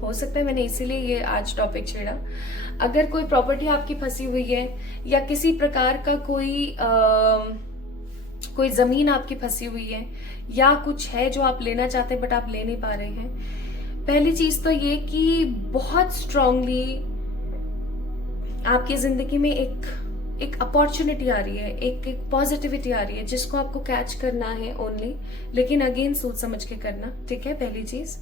हो सकता है मैंने इसीलिए ये आज टॉपिक छेड़ा, अगर कोई प्रॉपर्टी आपकी फंसी हुई है या किसी प्रकार का कोई जमीन आपकी फंसी हुई है या कुछ है जो आप लेना चाहते हैं बट आप ले नहीं पा रहे हैं, पहली चीज तो ये कि बहुत स्ट्रांगली आपकी जिंदगी में एक अपॉर्चुनिटी आ रही है, एक पॉजिटिविटी आ रही है जिसको आपको कैच करना है ओनली, लेकिन अगेन सोच समझ के करना, ठीक है। पहली चीज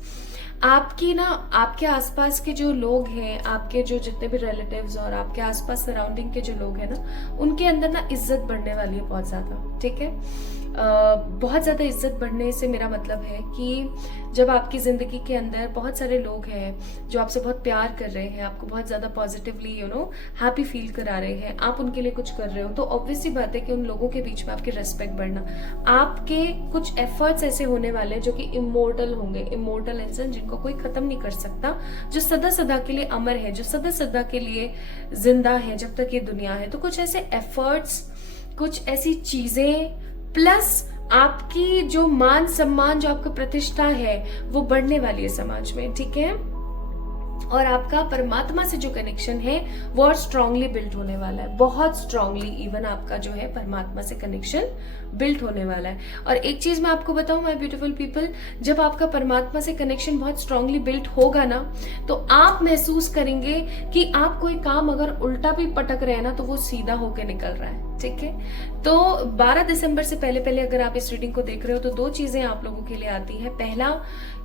आपके आसपास के जो लोग हैं, आपके जो जितने भी रिलेटिव्स और आपके आसपास सराउंडिंग के जो लोग हैं ना, उनके अंदर ना इज्जत बढ़ने वाली है बहुत ज्यादा, ठीक है। बहुत ज्यादा इज्जत बढ़ने से मेरा मतलब है कि जब आपकी जिंदगी के अंदर बहुत सारे लोग हैं जो आपसे बहुत प्यार कर रहे हैं, आपको बहुत ज्यादा पॉजिटिवली हैप्पी फील करा रहे हैं, आप उनके लिए कुछ कर रहे हो, तो ऑब्वियसली बात है कि उन लोगों के बीच में आपकी रेस्पेक्ट बढ़ना, आपके कुछ एफर्ट्स ऐसे होने वाले हैं जो कि इमोर्टल होंगे, इमोर्टल इंसान जिनको कोई खत्म नहीं कर सकता, जो सदा सदा के लिए अमर है, जो सदा सदा के लिए जिंदा है जब तक ये दुनिया है। तो कुछ ऐसे एफर्ट्स, कुछ ऐसी चीजें, प्लस आपकी जो मान सम्मान, जो आपकी प्रतिष्ठा है वो बढ़ने वाली है समाज में, ठीक है। और आपका परमात्मा से जो कनेक्शन है वो और स्ट्रांगली बिल्ड होने वाला है, बहुत स्ट्रांगली। इवन आपका जो है परमात्मा से कनेक्शन बिल्ड होने वाला है। और एक चीज मैं आपको बताऊं माय ब्यूटीफुल पीपल, जब आपका परमात्मा से कनेक्शन बहुत स्ट्रांगली बिल्ड होगा ना, तो आप महसूस करेंगे कि आप कोई काम अगर उल्टा भी पटक रहे हैं ना तो वो सीधा होके निकल रहा है, ठीक है। तो 12 दिसंबर से पहले पहले अगर आप इस रीडिंग को देख रहे हो तो दो चीजें आप लोगों के लिए आती है। पहला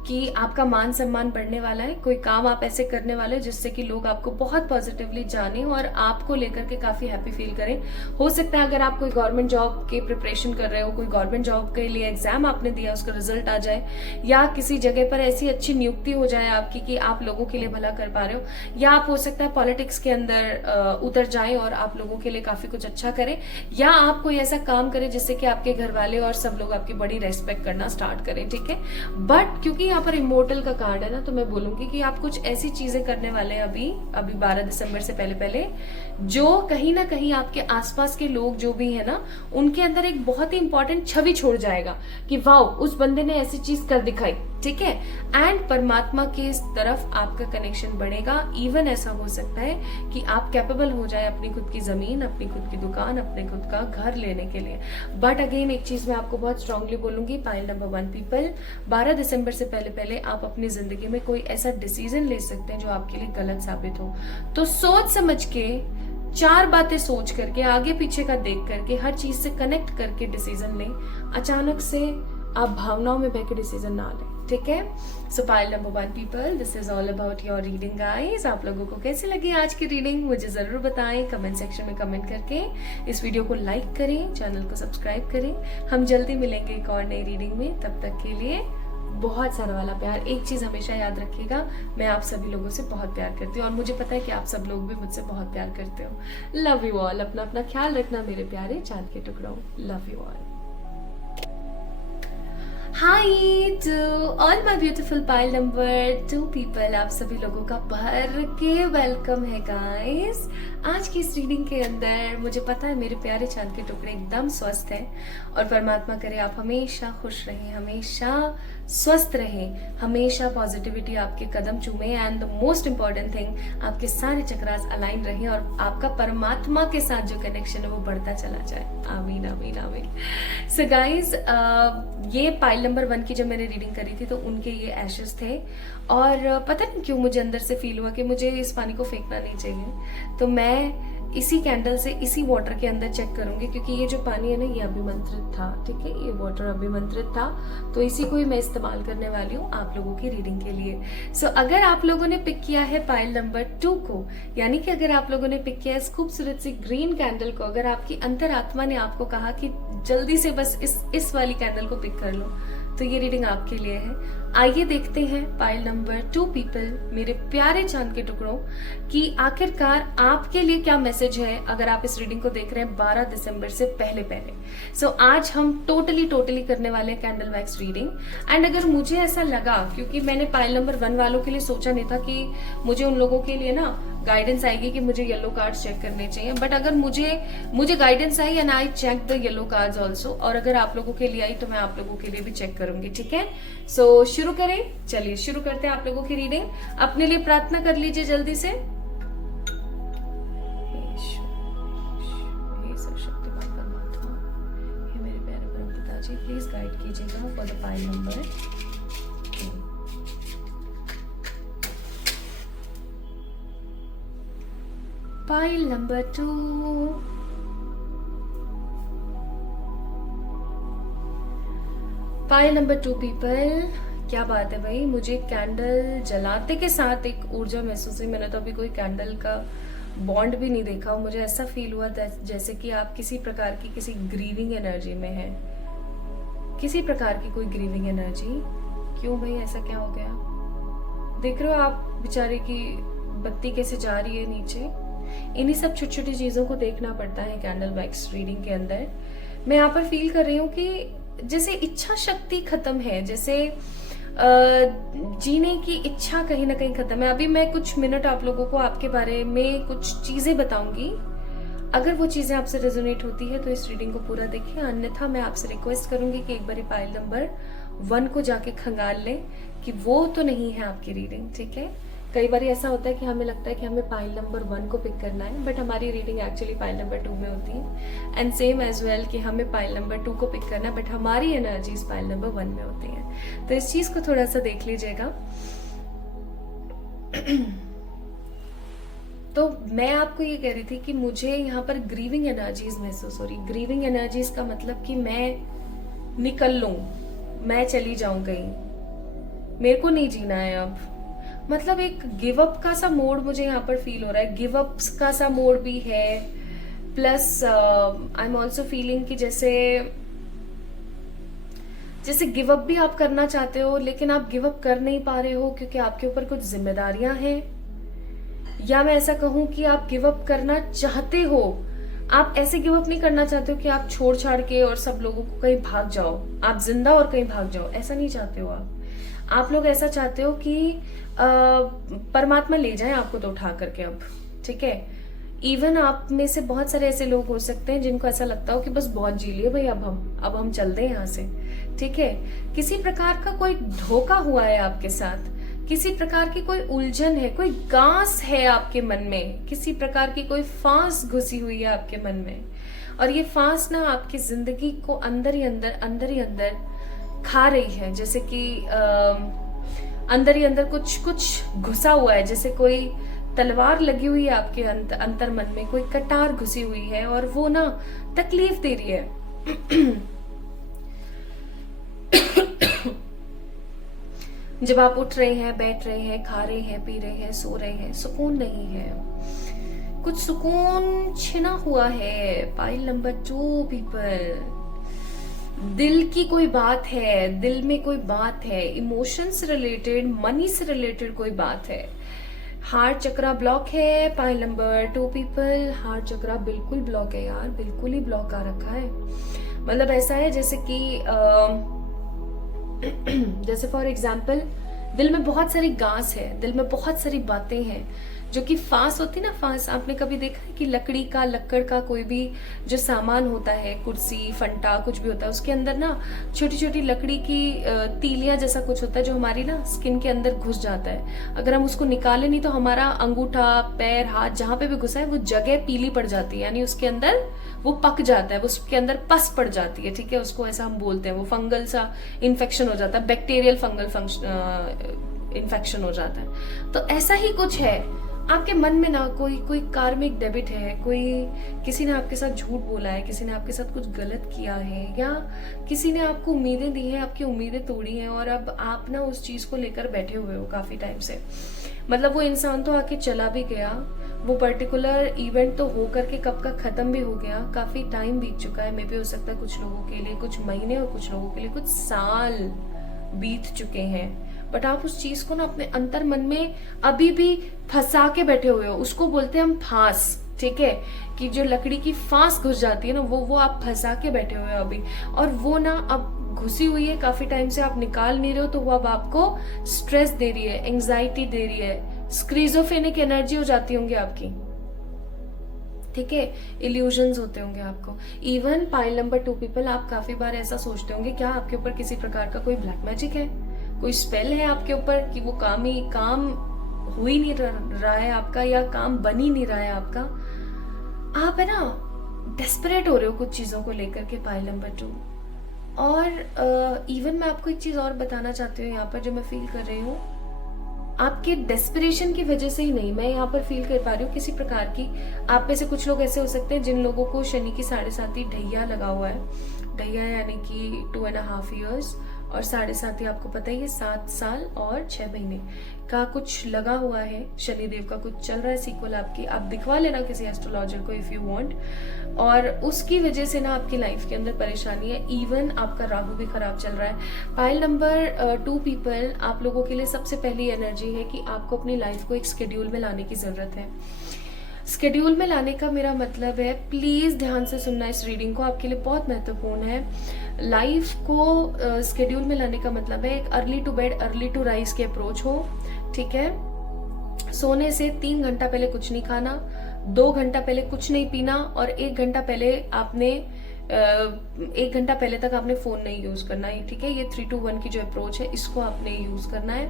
कि आपका मान सम्मान बढ़ने वाला है, कोई काम आप ऐसे करने वाले जिससे कि लोग आपको बहुत पॉजिटिवली जाने और आपको लेकर के काफी हैप्पी फील करें। हो सकता है अगर आप कोई गवर्नमेंट जॉब की प्रिपरेशन कर रहे हो, कोई गवर्नमेंट जॉब के लिए एग्जाम आपने दिया, उसका रिजल्ट आ जाए, या किसी जगह पर ऐसी अच्छी नियुक्ति हो जाए आपकी कि आप लोगों के लिए भला कर पा रहे हो, या आप हो सकता है पॉलिटिक्स के अंदर उतर जाएं और आप लोगों के लिए काफी कुछ अच्छा करें, या आप कोई ऐसा काम करें जिससे कि आपके घर वाले और सब लोग आपकी बड़ी रेस्पेक्ट करना स्टार्ट करें, ठीक है। बट क्योंकि यहाँ पर इमोर्टल का कार्ड है ना, तो मैं बोलूंगी कि आप कुछ ऐसी चीजें करने वाले हैं अभी 12 दिसंबर से पहले पहले, जो कहीं ना कहीं आपके आसपास के लोग जो भी है ना, उनके अंदर एक बहुत ही इंपॉर्टेंट छवि छोड़ जाएगा कि वाओ उस बंदे ने ऐसी चीज कर दिखाई, ठीक है। एंड परमात्मा के इस तरफ आपका कनेक्शन बढ़ेगा। इवन ऐसा हो सकता है कि आप कैपेबल हो जाए अपनी खुद की जमीन, अपनी खुद की दुकान, अपने खुद का घर लेने के लिए। बट अगेन एक चीज मैं आपको बहुत स्ट्रांगली बोलूंगी, पाइल नंबर 1 पीपल, 12 दिसंबर से पहले पहले आप अपनी जिंदगी में कोई ऐसा डिसीजन ले सकते हैं जो आपके लिए गलत साबित हो। तो सोच समझ के, 4 बातें सोच करके, आगे पीछे का देख करके, हर चीज से कनेक्ट करके डिसीजन लें। अचानक से आप भावनाओं में बह के डिसीजन ना लें। ठीक है। सो pile number 1 people, this is all about your reading guys. आप लोगों को कैसी लगी आज की रीडिंग मुझे जरूर बताएं कमेंट सेक्शन में कमेंट करके। इस वीडियो को लाइक करें, चैनल को सब्सक्राइब करें। हम जल्दी मिलेंगे एक और नई रीडिंग में, तब तक के लिए बहुत सारा वाला प्यार। एक चीज हमेशा याद रखिएगा, मैं आप सभी लोगों से बहुत प्यार करती हूँ और मुझे पता है कि आप सब लोग भी मुझसे बहुत प्यार करते हो। Love you all. अपना अपना ख्याल रखना मेरे प्यारे चांद के टुकड़ों। Love you all. Hi to all my beautiful pile number 2 people, आप सभी लोगों का भर के वेलकम है गाइस। आज की इस रीडिंग के अंदर मुझे पता है मेरे प्यारे चांद के टुकड़े एकदम स्वस्थ हैं और परमात्मा करे आप हमेशा खुश रहें, हमेशा स्वस्थ रहें, हमेशा पॉजिटिविटी आपके कदम चूमे and the most important thing आपके सारे चक्रास अलाइन रहें और आपका परमात्मा के साथ जो कनेक्शन है वो बढ़ता चला जाए। आमीन आमीन आमीन। सो गाइज, ये पाइल नंबर 1 की जब मैंने रीडिंग करी थी तो उनके ये एशेस थे और पता नहीं क्यों मुझे अंदर से फील हुआ कि मुझे इस पानी को फेंकना नहीं चाहिए, तो मैं इसी कैंडल से इसी वाटर के अंदर चेक करूंगी क्योंकि ये जो पानी है ना ये अभिमंत्रित था, ठीक है, ये वाटर अभिमंत्रित था, तो इसी को ही मैं इस्तेमाल करने वाली हूँ आप लोगों की रीडिंग के लिए। सो अगर आप लोगों ने पिक किया है पाइल नंबर 2 को, यानी कि अगर आप लोगों ने पिक किया है इस खूबसूरत सी ग्रीन कैंडल को, अगर आपकी अंतरात्मा ने आपको कहा कि जल्दी से बस इस वाली कैंडल को पिक कर लो, तो ये रीडिंग आपके लिए है। आइए देखते हैं पाइल नंबर 2 पीपल, मेरे प्यारे चांद के टुकड़ों, कि आखिरकार आपके लिए क्या मैसेज है अगर आप इस रीडिंग को देख रहे हैं 12 दिसंबर से पहले। सो आज हम टोटली करने वाले हैं कैंडल वैक्स रीडिंग। एंड अगर मुझे ऐसा लगा, क्योंकि मैंने पाइल नंबर 1 वालों के लिए सोचा नहीं था कि मुझे उन लोगों के लिए ना गाइडेंस आएगी कि मुझे येलो कार्ड्स चेक करने चाहिए, बट अगर मुझे गाइडेंस आई and I check the yellow cards also, और अगर आप लोगों के लिए आई तो मैं आप लोगों के लिए भी चेक करूंगी, ठीक है। सो शुरू करें, चलिए शुरू करते हैं आप लोगों की रीडिंग। अपने लिए प्रार्थना कर लीजिए जल्दी से। मेरे प्यारे परम पिताजी, प्लीज गाइड कीजिएगा for the pile number 2। Pile number 2, pile number 2 people, क्या बात है भाई। मुझे कैंडल जलाते के साथ एक ऊर्जा महसूस हुई। मैंने तो अभी कोई कैंडल का बॉन्ड भी नहीं देखा, मुझे ऐसा फील हुआ जैसे कि आप किसी प्रकार की किसी ग्रीविंग एनर्जी में हैं, किसी प्रकार की कोई ग्रीविंग एनर्जी। क्यों भाई, ऐसा क्या हो गया? देख रहे हो आप बेचारे की बत्ती कैसे जा रही है नीचे। इन्हीं सब छोटी छोटी चीजों को देखना पड़ता है कैंडल वैक्स रीडिंग के अंदर। मैं यहाँ पर फील कर रही हूँ कि जैसे इच्छा शक्ति खत्म है, जैसे जीने की इच्छा कहीं ना कहीं खत्म है। अभी मैं कुछ मिनट आप लोगों को आपके बारे में कुछ चीजें बताऊंगी, अगर वो चीजें आपसे रेजोनेट होती है तो इस रीडिंग को पूरा देखें, अन्यथा मैं आपसे रिक्वेस्ट करूंगी कि एक बार पाइल नंबर 1 को जाके खंगाल लें कि वो तो नहीं है आपकी रीडिंग, ठीक है। कई बार ऐसा होता है कि हमें लगता है कि हमें पाइल नंबर 1 को पिक करना है, बट हमारी रीडिंग एक्चुअली पाइल नंबर 2 में होती है। एंड सेम एज वेल कि हमें पाइल नंबर 2 को पिक करना है, बट हमारी एनर्जीज पाइल नंबर 1 में होती हैं। तो इस चीज को थोड़ा सा देख लीजिएगा। तो मैं आपको ये कह रही थी कि मुझे यहाँ पर ग्रीविंग एनर्जीज महसूस हो रही। ग्रीविंग एनर्जीज का मतलब कि मैं निकल लूं, मैं चली जाऊं कहीं, मेरे को नहीं जीना है अब। मतलब एक गिव अप का सा मोड मुझे यहाँ पर फील हो रहा है, गिव अप का सा मोड भी है, plus I am also feeling कि जैसे गिव अप भी आप करना चाहते हो लेकिन आप गिव अप कर नहीं पा रहे हो क्योंकि आपके ऊपर कुछ जिम्मेदारियां हैं, या मैं ऐसा कहूं कि आप गिव अप करना चाहते हो, आप ऐसे गिव अप नहीं करना चाहते हो कि आप छोड़ छाड़ के और सब लोगों को कहीं भाग जाओ, आप जिंदा और कहीं भाग जाओ, ऐसा नहीं चाहते हो आप लोग ऐसा चाहते हो कि परमात्मा ले जाए आपको तो उठा करके अब, ठीक है। इवन आप में से बहुत सारे ऐसे लोग हो सकते हैं जिनको ऐसा लगता हो कि बस बहुत जी लिए भाई, अब हम चल दें यहाँ से, ठीक है। किसी प्रकार का कोई धोखा हुआ है आपके साथ, किसी प्रकार की कोई उलझन है, कोई गांस है आपके मन में, किसी प्रकार की कोई फांस घुसी हुई है आपके मन में, और ये फांस ना आपकी जिंदगी को अंदर ही अंदर खा रही है। जैसे कि अंदर ही अंदर कुछ घुसा हुआ है, जैसे कोई तलवार लगी हुई है आपके अंतर मन में, कोई कटार घुसी हुई है और वो ना तकलीफ दे रही है। जब आप उठ रहे हैं, बैठ रहे हैं, खा रहे हैं, पी रहे हैं, सो रहे हैं, सुकून नहीं है, कुछ सुकून छिना हुआ है। पाइल नंबर 2 पीपल, दिल की कोई बात है, दिल में कोई बात है, इमोशंस रिलेटेड, मनी से रिलेटेड कोई बात है। हार्ट चक्रा ब्लॉक है। पाइल नंबर 2 पीपल, हार्ट चक्रा बिल्कुल ब्लॉक है यार, बिल्कुल ही ब्लॉक आ रखा है। मतलब ऐसा है जैसे कि जैसे फॉर एग्जाम्पल दिल में बहुत सारी गांस है, दिल में बहुत सारी बातें हैं जो कि फांस होती ना, फांस आपने कभी देखा है कि लकड़ का कोई भी जो सामान होता है, कुर्सी, फंटा, कुछ भी होता है, उसके अंदर ना छोटी छोटी लकड़ी की तीलियां जैसा कुछ होता है जो हमारी ना स्किन के अंदर घुस जाता है। अगर हम उसको निकालें नहीं तो हमारा अंगूठा, पैर, हाथ जहां पे भी घुसा है वो जगह पीली पड़ जाती है, यानी उसके अंदर वो पक जाता है, वो उसके अंदर पस पड़ जाती है, ठीक है, उसको ऐसा हम बोलते हैं। वो फंगल सा इन्फेक्शन हो जाता है, बैक्टीरियल फंगल इन्फेक्शन हो जाता है। तो ऐसा ही कुछ है आपके मन में ना, कोई कार्मिक डेबिट है, कोई किसी ने आपके साथ झूठ बोला है, किसी ने आपके साथ कुछ गलत किया है, या किसी ने आपको उम्मीदें दी हैं, आपकी उम्मीदें तोड़ी हैं, और अब आप ना उस चीज को लेकर बैठे हुए हो काफी टाइम से। मतलब वो इंसान तो आके चला भी गया, वो पर्टिकुलर इवेंट तो हो करके कब का खत्म भी हो गया, काफी टाइम बीत चुका है, मे भी हो सकता है कुछ लोगों के लिए कुछ महीने और कुछ लोगों के लिए कुछ साल बीत चुके हैं, बट आप उस चीज को ना अपने अंतर मन में अभी भी फंसा के बैठे हुए हो। उसको बोलते हैं हम फांस, ठीक है, कि जो लकड़ी की फांस घुस जाती है ना, वो आप फंसा के बैठे हुए हो अभी, और वो ना अब घुसी हुई है काफी टाइम से, आप निकाल नहीं रहे हो, तो वो अब आपको स्ट्रेस दे रही है, एंग्जाइटी दे रही है, स्क्रीजोफेनिक एनर्जी हो जाती होंगी आपकी, ठीक है, इल्यूजन्स होते होंगे आपको। इवन पाइल नंबर 2 पीपल, आप काफी बार ऐसा सोचते होंगे क्या आपके ऊपर किसी प्रकार का कोई ब्लैक मैजिक है, कोई स्पेल है आपके ऊपर कि वो काम हो ही नहीं रहा है आपका, या काम बन ही नहीं रहा है आपका। आप है ना डेस्परेट हो रहे हो कुछ चीजों को लेकर के, पाइल नंबर 2। और इवन मैं आपको एक चीज और बताना चाहती हूँ यहाँ पर, जो मैं फील कर रही हूँ, आपके डेस्परेशन की वजह से ही नहीं, मैं यहाँ पर फील कर पा रही हूँ किसी प्रकार की, आप में से कुछ लोग ऐसे हो सकते हैं जिन लोगों को शनि की 7.5 ढैया लगा हुआ है। ढैया यानी कि 2.5 years, और 7.5 आपको पता ही है 7 साल और 6 महीने का कुछ लगा हुआ है। शनिदेव का कुछ चल रहा है सीक्वल आपकी, आप दिखवा लेना किसी एस्ट्रोलॉजर को इफ यू वांट, और उसकी वजह से ना आपकी लाइफ के अंदर परेशानी है। इवन आपका राहु भी खराब चल रहा है। पाइल नंबर 2 पीपल, आप लोगों के लिए सबसे पहली एनर्जी है कि आपको अपनी लाइफ को एक स्केड्यूल में लाने की जरूरत है। स्केड्यूल में लाने का मेरा मतलब है, प्लीज ध्यान से सुनना इस रीडिंग को, आपके लिए बहुत महत्वपूर्ण है। लाइफ को स्केड्यूल में लाने का मतलब है एक early to bed early to rise की अप्रोच हो, ठीक है। सोने से 3 घंटा पहले कुछ नहीं खाना, 2 घंटा पहले कुछ नहीं पीना, और 1 घंटा पहले आपने 1 घंटा पहले तक आपने फोन नहीं यूज करना है, ठीक है। ये 3 to 1 की जो अप्रोच है इसको आपने यूज करना है।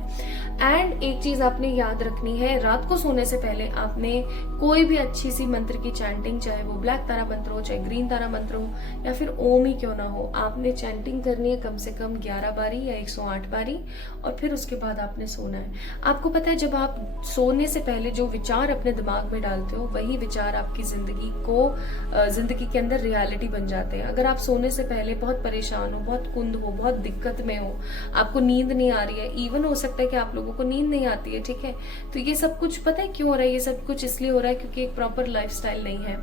एंड एक चीज आपने याद रखनी है, रात को सोने से पहले आपने कोई भी अच्छी सी मंत्र की चैंटिंग, चाहे वो ब्लैक तारा मंत्र हो, चाहे ग्रीन तारा मंत्र हो, या फिर ओम ही क्यों ना हो, आपने चैंटिंग करनी है कम से कम 11 बारी या 108 बारी, और फिर उसके बाद आपने सोना है। आपको पता है जब आप सोने से पहले जो विचार अपने दिमाग में डालते हो, वही विचार आपकी जिंदगी के अंदर रियलिटी बन जाते हैं। अगर आप सोने से पहले बहुत परेशान हो, बहुत कुंद हो, बहुत दिक्कत में हो, आपको नींद नहीं आ रही है, इवन हो सकता है कि आप लोगों को नींद नहीं आती है, ठीक है, तो ये सब कुछ पता है क्यों हो रहा है? ये सब कुछ इसलिए हो रहा है क्योंकि एक प्रॉपर लाइफस्टाइल नहीं है।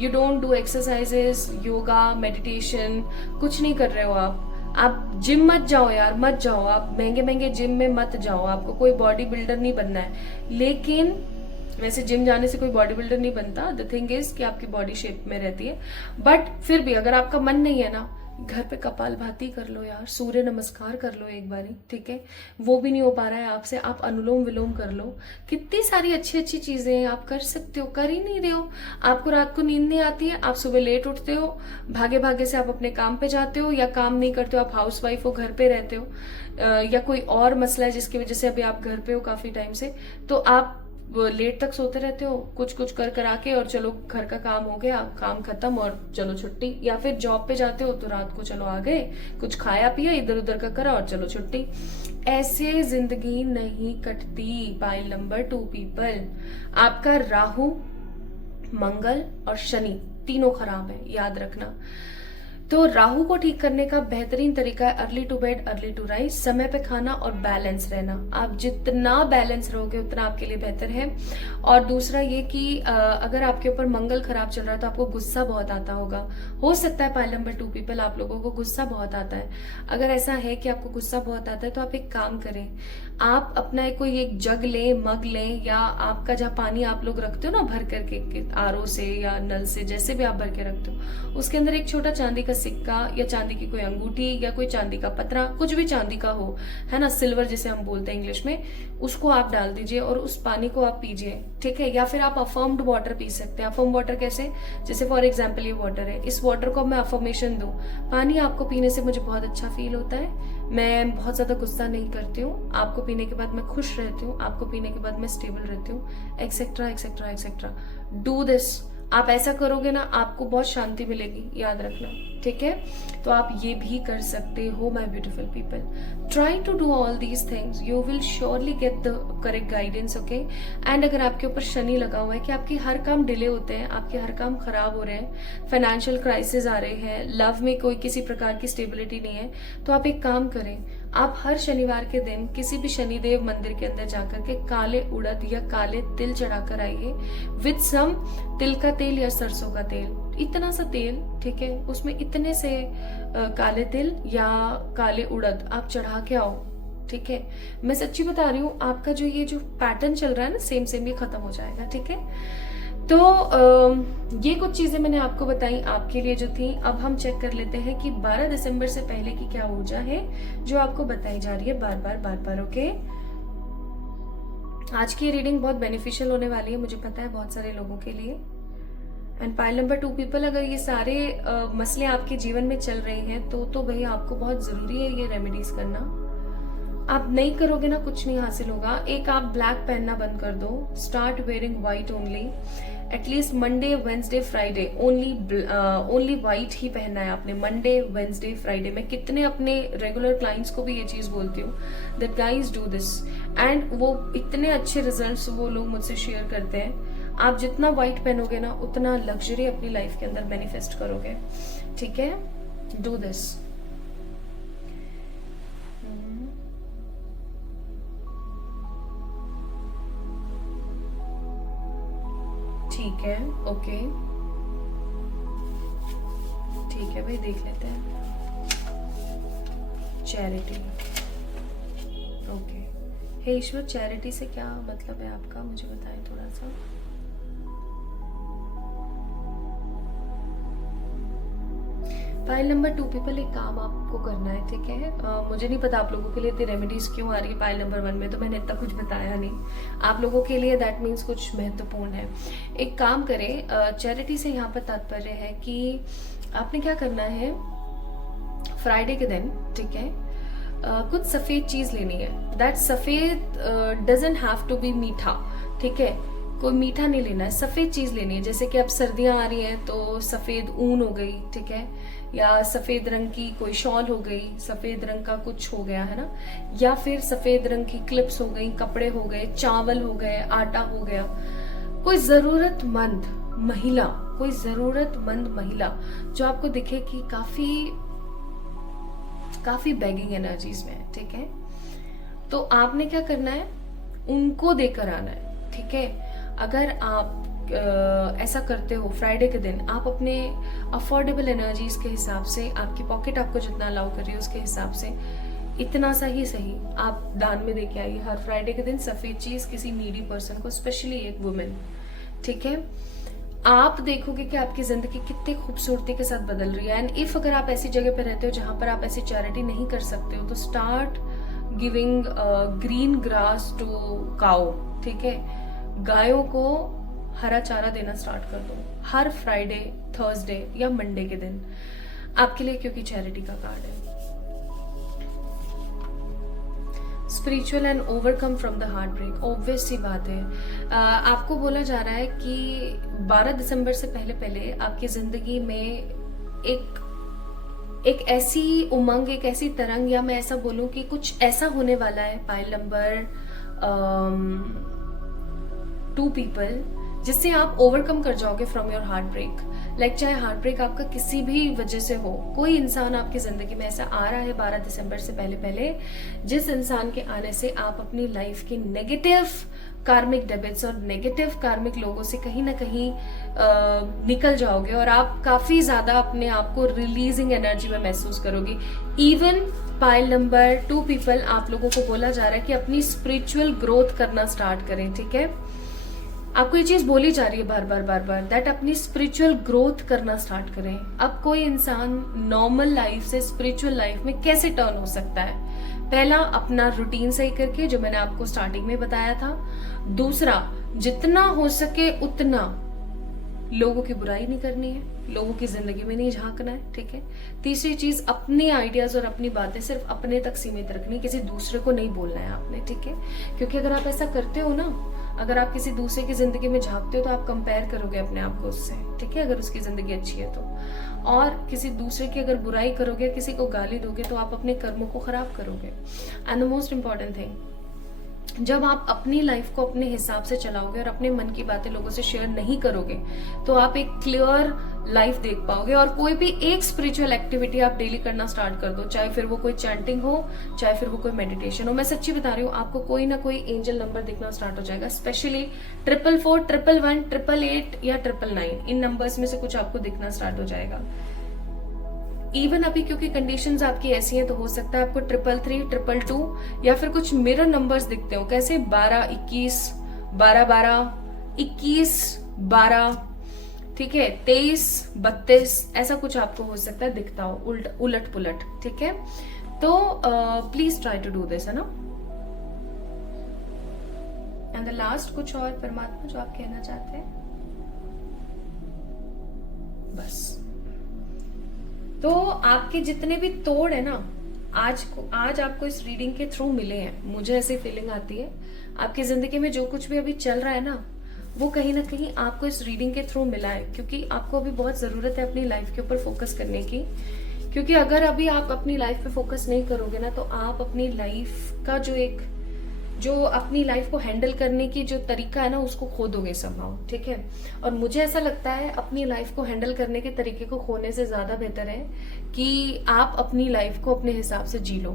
You don't do exercises, yoga, meditation, कुछ नहीं कर रहे हो आप जिम मत जाओ यार, मत जाओ, आप महंगे महंगे जिम में मत जाओ, आपको कोई बॉडी बिल्डर नहीं बनना है। लेकिन वैसे जिम जाने से कोई बॉडी बिल्डर नहीं बनता, द थिंग इज कि आपकी बॉडी शेप में रहती है, बट फिर भी अगर आपका मन नहीं है ना, घर पे कपालभाति कर लो यार, सूर्य नमस्कार कर लो एक बारी, ठीक है। वो भी नहीं हो पा रहा है आपसे, आप अनुलोम विलोम कर लो, कितनी सारी अच्छी अच्छी चीजें हैं आप कर सकते हो, कर ही नहीं रहे हो। आपको रात को नींद नहीं आती है, आप सुबह लेट उठते हो, भागे भागे से आप अपने काम पे जाते हो, या काम नहीं करते हो, आप हाउस वाइफ हो, घर पे रहते हो, या कोई और मसला है जिसकी वजह से अभी आप घर पे हो काफी टाइम से, तो आप लेट तक सोते रहते हो, कुछ कुछ कर करा के, और चलो घर का काम हो गया, काम खत्म और चलो छुट्टी, या फिर जॉब पे जाते हो तो रात को चलो आ गए, कुछ खाया पिया, इधर उधर का करा और चलो छुट्टी। ऐसे जिंदगी नहीं कटती। पाइल नंबर 2 पीपल, आपका राहु, मंगल और शनि तीनों खराब है, याद रखना। तो राहु को ठीक करने का बेहतरीन तरीका है early to bed early to rise, समय पे खाना और बैलेंस रहना। आप जितना बैलेंस रहोगे उतना आपके लिए बेहतर है। और दूसरा ये कि अगर आपके ऊपर मंगल खराब चल रहा है तो आपको गुस्सा बहुत आता होगा। हो सकता है पाइल नंबर 2 पीपल आप लोगों को गुस्सा बहुत आता है। अगर ऐसा है कि आपको गुस्सा बहुत आता है तो आप एक काम करें, आप अपना कोई एक जग लें, मग लें, या आपका जहाँ पानी आप लोग रखते हो ना भर करके आरओ से या नल से, जैसे भी आप भर के रखते हो, उसके अंदर एक छोटा चांदी का सिक्का या चांदी की कोई अंगूठी या कोई चांदी का पतरा, कुछ भी चांदी का हो, है ना, सिल्वर जिसे हम बोलते हैं इंग्लिश में, उसको आप डाल दीजिए और उस पानी को आप पीजिए, ठीक है। या फिर आप अफर्म्ड वाटर पी सकते हैं। अफर्म वाटर कैसे, जैसे फॉर एग्जाम्पल ये वाटर है, इस वाटर को मैं अफर्मेशन दूं, पानी आपको पीने से मुझे बहुत अच्छा फील होता है, मैं बहुत ज्यादा गुस्सा नहीं करती हूँ, आपको पीने के बाद मैं खुश रहती हूँ, आपको पीने के बाद मैं स्टेबल रहती हूँ, etcetera etcetera etcetera. Do this. आप ऐसा करोगे ना, आपको बहुत शांति मिलेगी, याद रखना, ठीक है। तो आप ये भी कर सकते हो my beautiful people. Try to do all these things, you will surely get the correct guidance, okay. And अगर आपके ऊपर शनि लगा हुआ है कि आपके हर काम डिले होते हैं, आपके हर काम खराब हो रहे हैं, फाइनेंशियल क्राइसिस आ रहे हैं, लव में कोई किसी प्रकार की स्टेबिलिटी नहीं है, तो आप एक काम करें, आप हर शनिवार के दिन किसी भी शनिदेव मंदिर के अंदर जाकर के काले उड़द या काले तिल चढ़ाकर आइए, विद सम तिल का तेल या सरसों का तेल, इतना सा तेल, ठीक है, उसमें इतने से काले तिल या काले उड़द आप चढ़ा के आओ, ठीक है। मैं सच्ची बता रही हूँ, आपका जो ये जो पैटर्न चल रहा है ना, सेम सेम ये खत्म हो जाएगा, ठीक है। तो ये कुछ चीजें मैंने आपको बताई आपके लिए जो थी। अब हम चेक कर लेते हैं कि 12 दिसंबर से पहले की क्या ऊर्जा है जो आपको बताई जा रही है बार बार, ओके। आज की रीडिंग बहुत बेनिफिशियल होने वाली है, मुझे पता है, बहुत सारे लोगों के लिए। एंड पाइल नंबर 2 पीपल, अगर ये सारे मसले आपके जीवन में चल रहे हैं तो भाई आपको बहुत जरूरी है ये रेमेडीज करना। आप नहीं करोगे ना, कुछ नहीं हासिल होगा। एक, आप ब्लैक पहनना बंद कर दो, start wearing white only, at least Monday Wednesday Friday only white ही पहनना है आपने, मंडे वेंसडे फ्राइडे। मैं कितने अपने रेगुलर क्लाइंट्स को भी ये चीज बोलती हूँ that guys do this, and वो इतने अच्छे रिजल्ट्स वो लोग मुझसे शेयर करते हैं। आप जितना व्हाइट पहनोगे ना, उतना लग्जरी अपनी लाइफ के अंदर मैनिफेस्ट करोगे, ठीक है। Do this. ठीक है, ओके, ठीक है भाई, देख लेते हैं। Charity, okay. हे ईश्वर, चैरिटी से क्या मतलब है आपका, मुझे बताएं थोड़ा सा। फाइल नंबर 2 पीपल, एक काम आपको करना है, ठीक है। मुझे नहीं पता आप लोगों के लिए इतनी रेमेडीज क्यों आ रही है फाइल नंबर 1 में, तो मैंने इतना कुछ बताया नहीं। आप लोगों के लिए दैट मीन्स कुछ महत्वपूर्ण है। एक काम करें, चैरिटी से यहाँ पर तात्पर्य है कि आपने क्या करना है, फ्राइडे के दिन, ठीक है, कुछ सफेद चीज लेनी है। दैट सफेद डजंट हैव टू बी मीठा, ठीक है, कोई मीठा नहीं लेना है, सफेद चीज लेनी है। जैसे कि अब सर्दियां आ रही हैं तो सफेद ऊन हो गई, ठीक है, या सफेद रंग की कोई शॉल हो गई, सफेद रंग का कुछ हो गया, है ना, या फिर सफेद रंग की क्लिप्स हो गई, कपड़े हो गए, चावल हो गए, आटा हो गया। कोई जरूरतमंद महिला, कोई जरूरतमंद महिला जो आपको दिखे कि काफी बेगिंग एनर्जीज में है, ठीक है, तो आपने क्या करना है, उनको देकर आना है, ठीक है। अगर आप ऐसा करते हो फ्राइडे के दिन, आप अपने अफोर्डेबल एनर्जीज के हिसाब से, आपकी पॉकेट आपको जितना अलाउ कर रही है उसके हिसाब से, इतना सा ही सही आप दान में देके आइए हर फ्राइडे के दिन सफेद चीज किसी नीडी पर्सन को, स्पेशली एक वुमेन, ठीक है। आप देखोगे कि आपकी जिंदगी कितनी खूबसूरती के साथ बदल रही है। एंड इफ अगर आप ऐसी जगह पे रहते हो जहां पर आप ऐसी चैरिटी नहीं कर सकते हो, तो start giving green grass to cow, ठीक है, गायों को हरा चारा देना स्टार्ट कर दो हर फ्राइडे, थर्सडे या मंडे के दिन आपके लिए, क्योंकि चैरिटी का कार्ड है। Spiritual and overcome from the heartbreak, obvious सी बात है। आपको बोला जा रहा है कि 12 दिसंबर से पहले आपकी जिंदगी में एक ऐसी उमंग, एक ऐसी तरंग, या मैं ऐसा बोलूं कि कुछ ऐसा होने वाला है पाइल नंबर 2 पीपल, जिससे आप ओवरकम कर जाओगे from your heartbreak. Like चाहे हार्ट ब्रेक आपका किसी भी वजह से हो, कोई इंसान आपकी जिंदगी में ऐसा आ रहा है 12 दिसंबर से पहले पहले, जिस इंसान के आने से आप अपनी लाइफ की नेगेटिव कार्मिक डेबिट्स और नेगेटिव कार्मिक लोगों से कहीं ना कहीं निकल जाओगे और आप काफी ज्यादा अपने आप को रिलीजिंग एनर्जी में महसूस करोगे। इवन पाइल नंबर 2 पीपल, आप लोगों को बोला जा रहा है कि अपनी स्पिरिचुअल ग्रोथ करना स्टार्ट करें, ठीक है। आपको ये चीज बोली जा रही है बार बार दैट अपनी स्पिरिचुअल ग्रोथ करना स्टार्ट करें। अब कोई इंसान नॉर्मल लाइफ से स्पिरिचुअल लाइफ में कैसे टर्न हो सकता है? पहला, अपना रूटीन सही करके, जो मैंने आपको स्टार्टिंग में बताया था। दूसरा, जितना हो सके उतना लोगों की बुराई नहीं करनी है, लोगों की जिंदगी में नहीं झांकना है, ठीक है। तीसरी चीज, अपने आइडियाज और अपनी बातें सिर्फ अपने तक सीमित रखनी, किसी दूसरे को नहीं बोलना है आपने, ठीक है। क्योंकि अगर आप ऐसा करते हो ना, अगर आप किसी दूसरे की जिंदगी में झांकते हो तो आप कंपेयर करोगे अपने आप को उससे, ठीक है, अगर उसकी जिंदगी अच्छी है तो। और किसी दूसरे की अगर बुराई करोगे, किसी को गाली दोगे, तो आप अपने कर्मों को खराब करोगे। And the most important thing, जब आप अपनी लाइफ को अपने हिसाब से चलाओगे और अपने मन की बातें लोगों से शेयर नहीं करोगे, तो आप एक क्लियर लाइफ देख पाओगे। और कोई भी एक स्पिरिचुअल एक्टिविटी आप डेली करना स्टार्ट कर दो, चाहे फिर वो कोई चैंटिंग हो, चाहे फिर वो कोई मेडिटेशन हो। मैं सच्ची बता रही हूँ, आपको कोई ना कोई एंजल नंबर दिखना स्टार्ट हो जाएगा, स्पेशली 444, 111, 888 या 999, इन नंबर्स में से कुछ आपको दिखना स्टार्ट हो जाएगा। इवन अभी क्योंकि कंडीशंस आपकी ऐसी हैं, तो हो सकता है आपको 333, 222 या फिर कुछ मिरर नंबर्स दिखते हो, कैसे 12, 21, 12, 12, 21, 12, ठीक है, 23, 32, ऐसा कुछ आपको हो सकता है दिखता हो, उलट पुलट, ठीक है। तो please try to do this, है ना। एंड द लास्ट, कुछ और परमात्मा जो आप कहना चाहते हैं? बस। तो आपके जितने भी तोड़ है ना, आज आपको इस रीडिंग के थ्रू मिले हैं, मुझे ऐसी फीलिंग आती है आपकी जिंदगी में जो कुछ भी अभी चल रहा है ना, वो कहीं ना कहीं आपको इस रीडिंग के थ्रू मिला है। क्योंकि आपको अभी बहुत जरूरत है अपनी लाइफ के ऊपर फोकस करने की। क्योंकि अगर अभी आप अपनी लाइफ पे फोकस नहीं करोगे ना, तो आप अपनी लाइफ का जो अपनी लाइफ को हैंडल करने की जो तरीका है ना, उसको खो दोगे समहाउ, ठीक है। और मुझे ऐसा लगता है अपनी लाइफ को हैंडल करने के तरीके को खोने से ज्यादा बेहतर है कि आप अपनी लाइफ को अपने हिसाब से जी लो।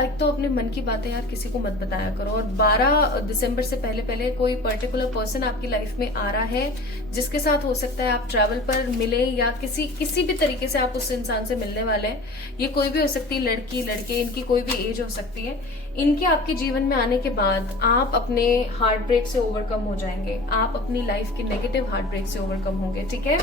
एक तो अपने मन की बातें यार किसी को मत बताया करो। और 12 दिसंबर से पहले पहले कोई पर्टिकुलर पर्सन आपकी लाइफ में आ रहा है, जिसके साथ हो सकता है आप ट्रैवल पर मिले या किसी भी तरीके से आप उस इंसान से मिलने वाले हैं। ये कोई भी हो सकती है, लड़की लड़के, इनकी कोई भी एज हो सकती है। इनके आपके जीवन में आने के बाद आप अपने हार्ट ब्रेक से ओवरकम हो जाएंगे, आप अपनी लाइफ के नेगेटिव हार्ट ब्रेक से ओवरकम होंगे, ठीक है।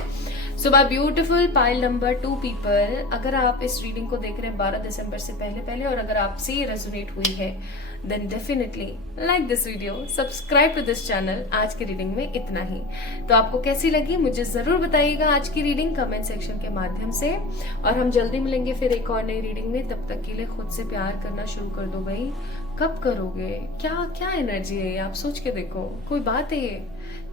So my beautiful pile number 2 people, अगर आप इस रीडिंग को देख रहे हैं 12 दिसंबर से पहले पहले और अगर आपसे ये रेजोनेट हुई है, then definitely like this video, subscribe to this channel. आज की रीडिंग में इतना ही। तो आपको कैसी लगी मुझे जरूर बताइएगा आज की रीडिंग कमेंट सेक्शन के माध्यम से। और हम जल्दी मिलेंगे फिर एक और नई रीडिंग में। तब तक के लिए खुद से प्यार करना शुरू कर दो भाई। कब करोगे? क्या एनर्जी है ये, आप सोच के देखो। कोई बात है ये,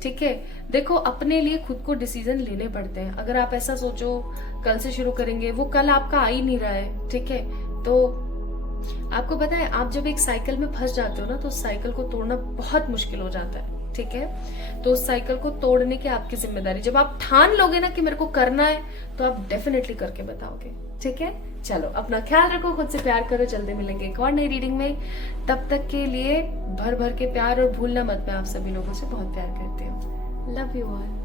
ठीक है। देखो, अपने लिए खुद को डिसीजन लेने पड़ते हैं। अगर आप ऐसा सोचो कल से शुरू करेंगे, वो कल आपका आ ही नहीं रहा है, ठीक है। तो आपको पता है, आप जब एक साइकिल में फंस जाते हो ना, तो उस साइकिल को तोड़ना बहुत मुश्किल हो जाता है, ठीक है। तो उस साइकिल को तोड़ने की आपकी जिम्मेदारी, जब आप ठान लोगे ना कि मेरे को करना है, तो आप डेफिनेटली करके बताओगे, ठीक है। चलो, अपना ख्याल रखो, खुद से प्यार करो। जल्दी मिलेंगे एक और नई रीडिंग में। तब तक के लिए भर भर के प्यार, और भूलना मत मैं आप सभी लोगों से बहुत प्यार करती हूँ। Love you all.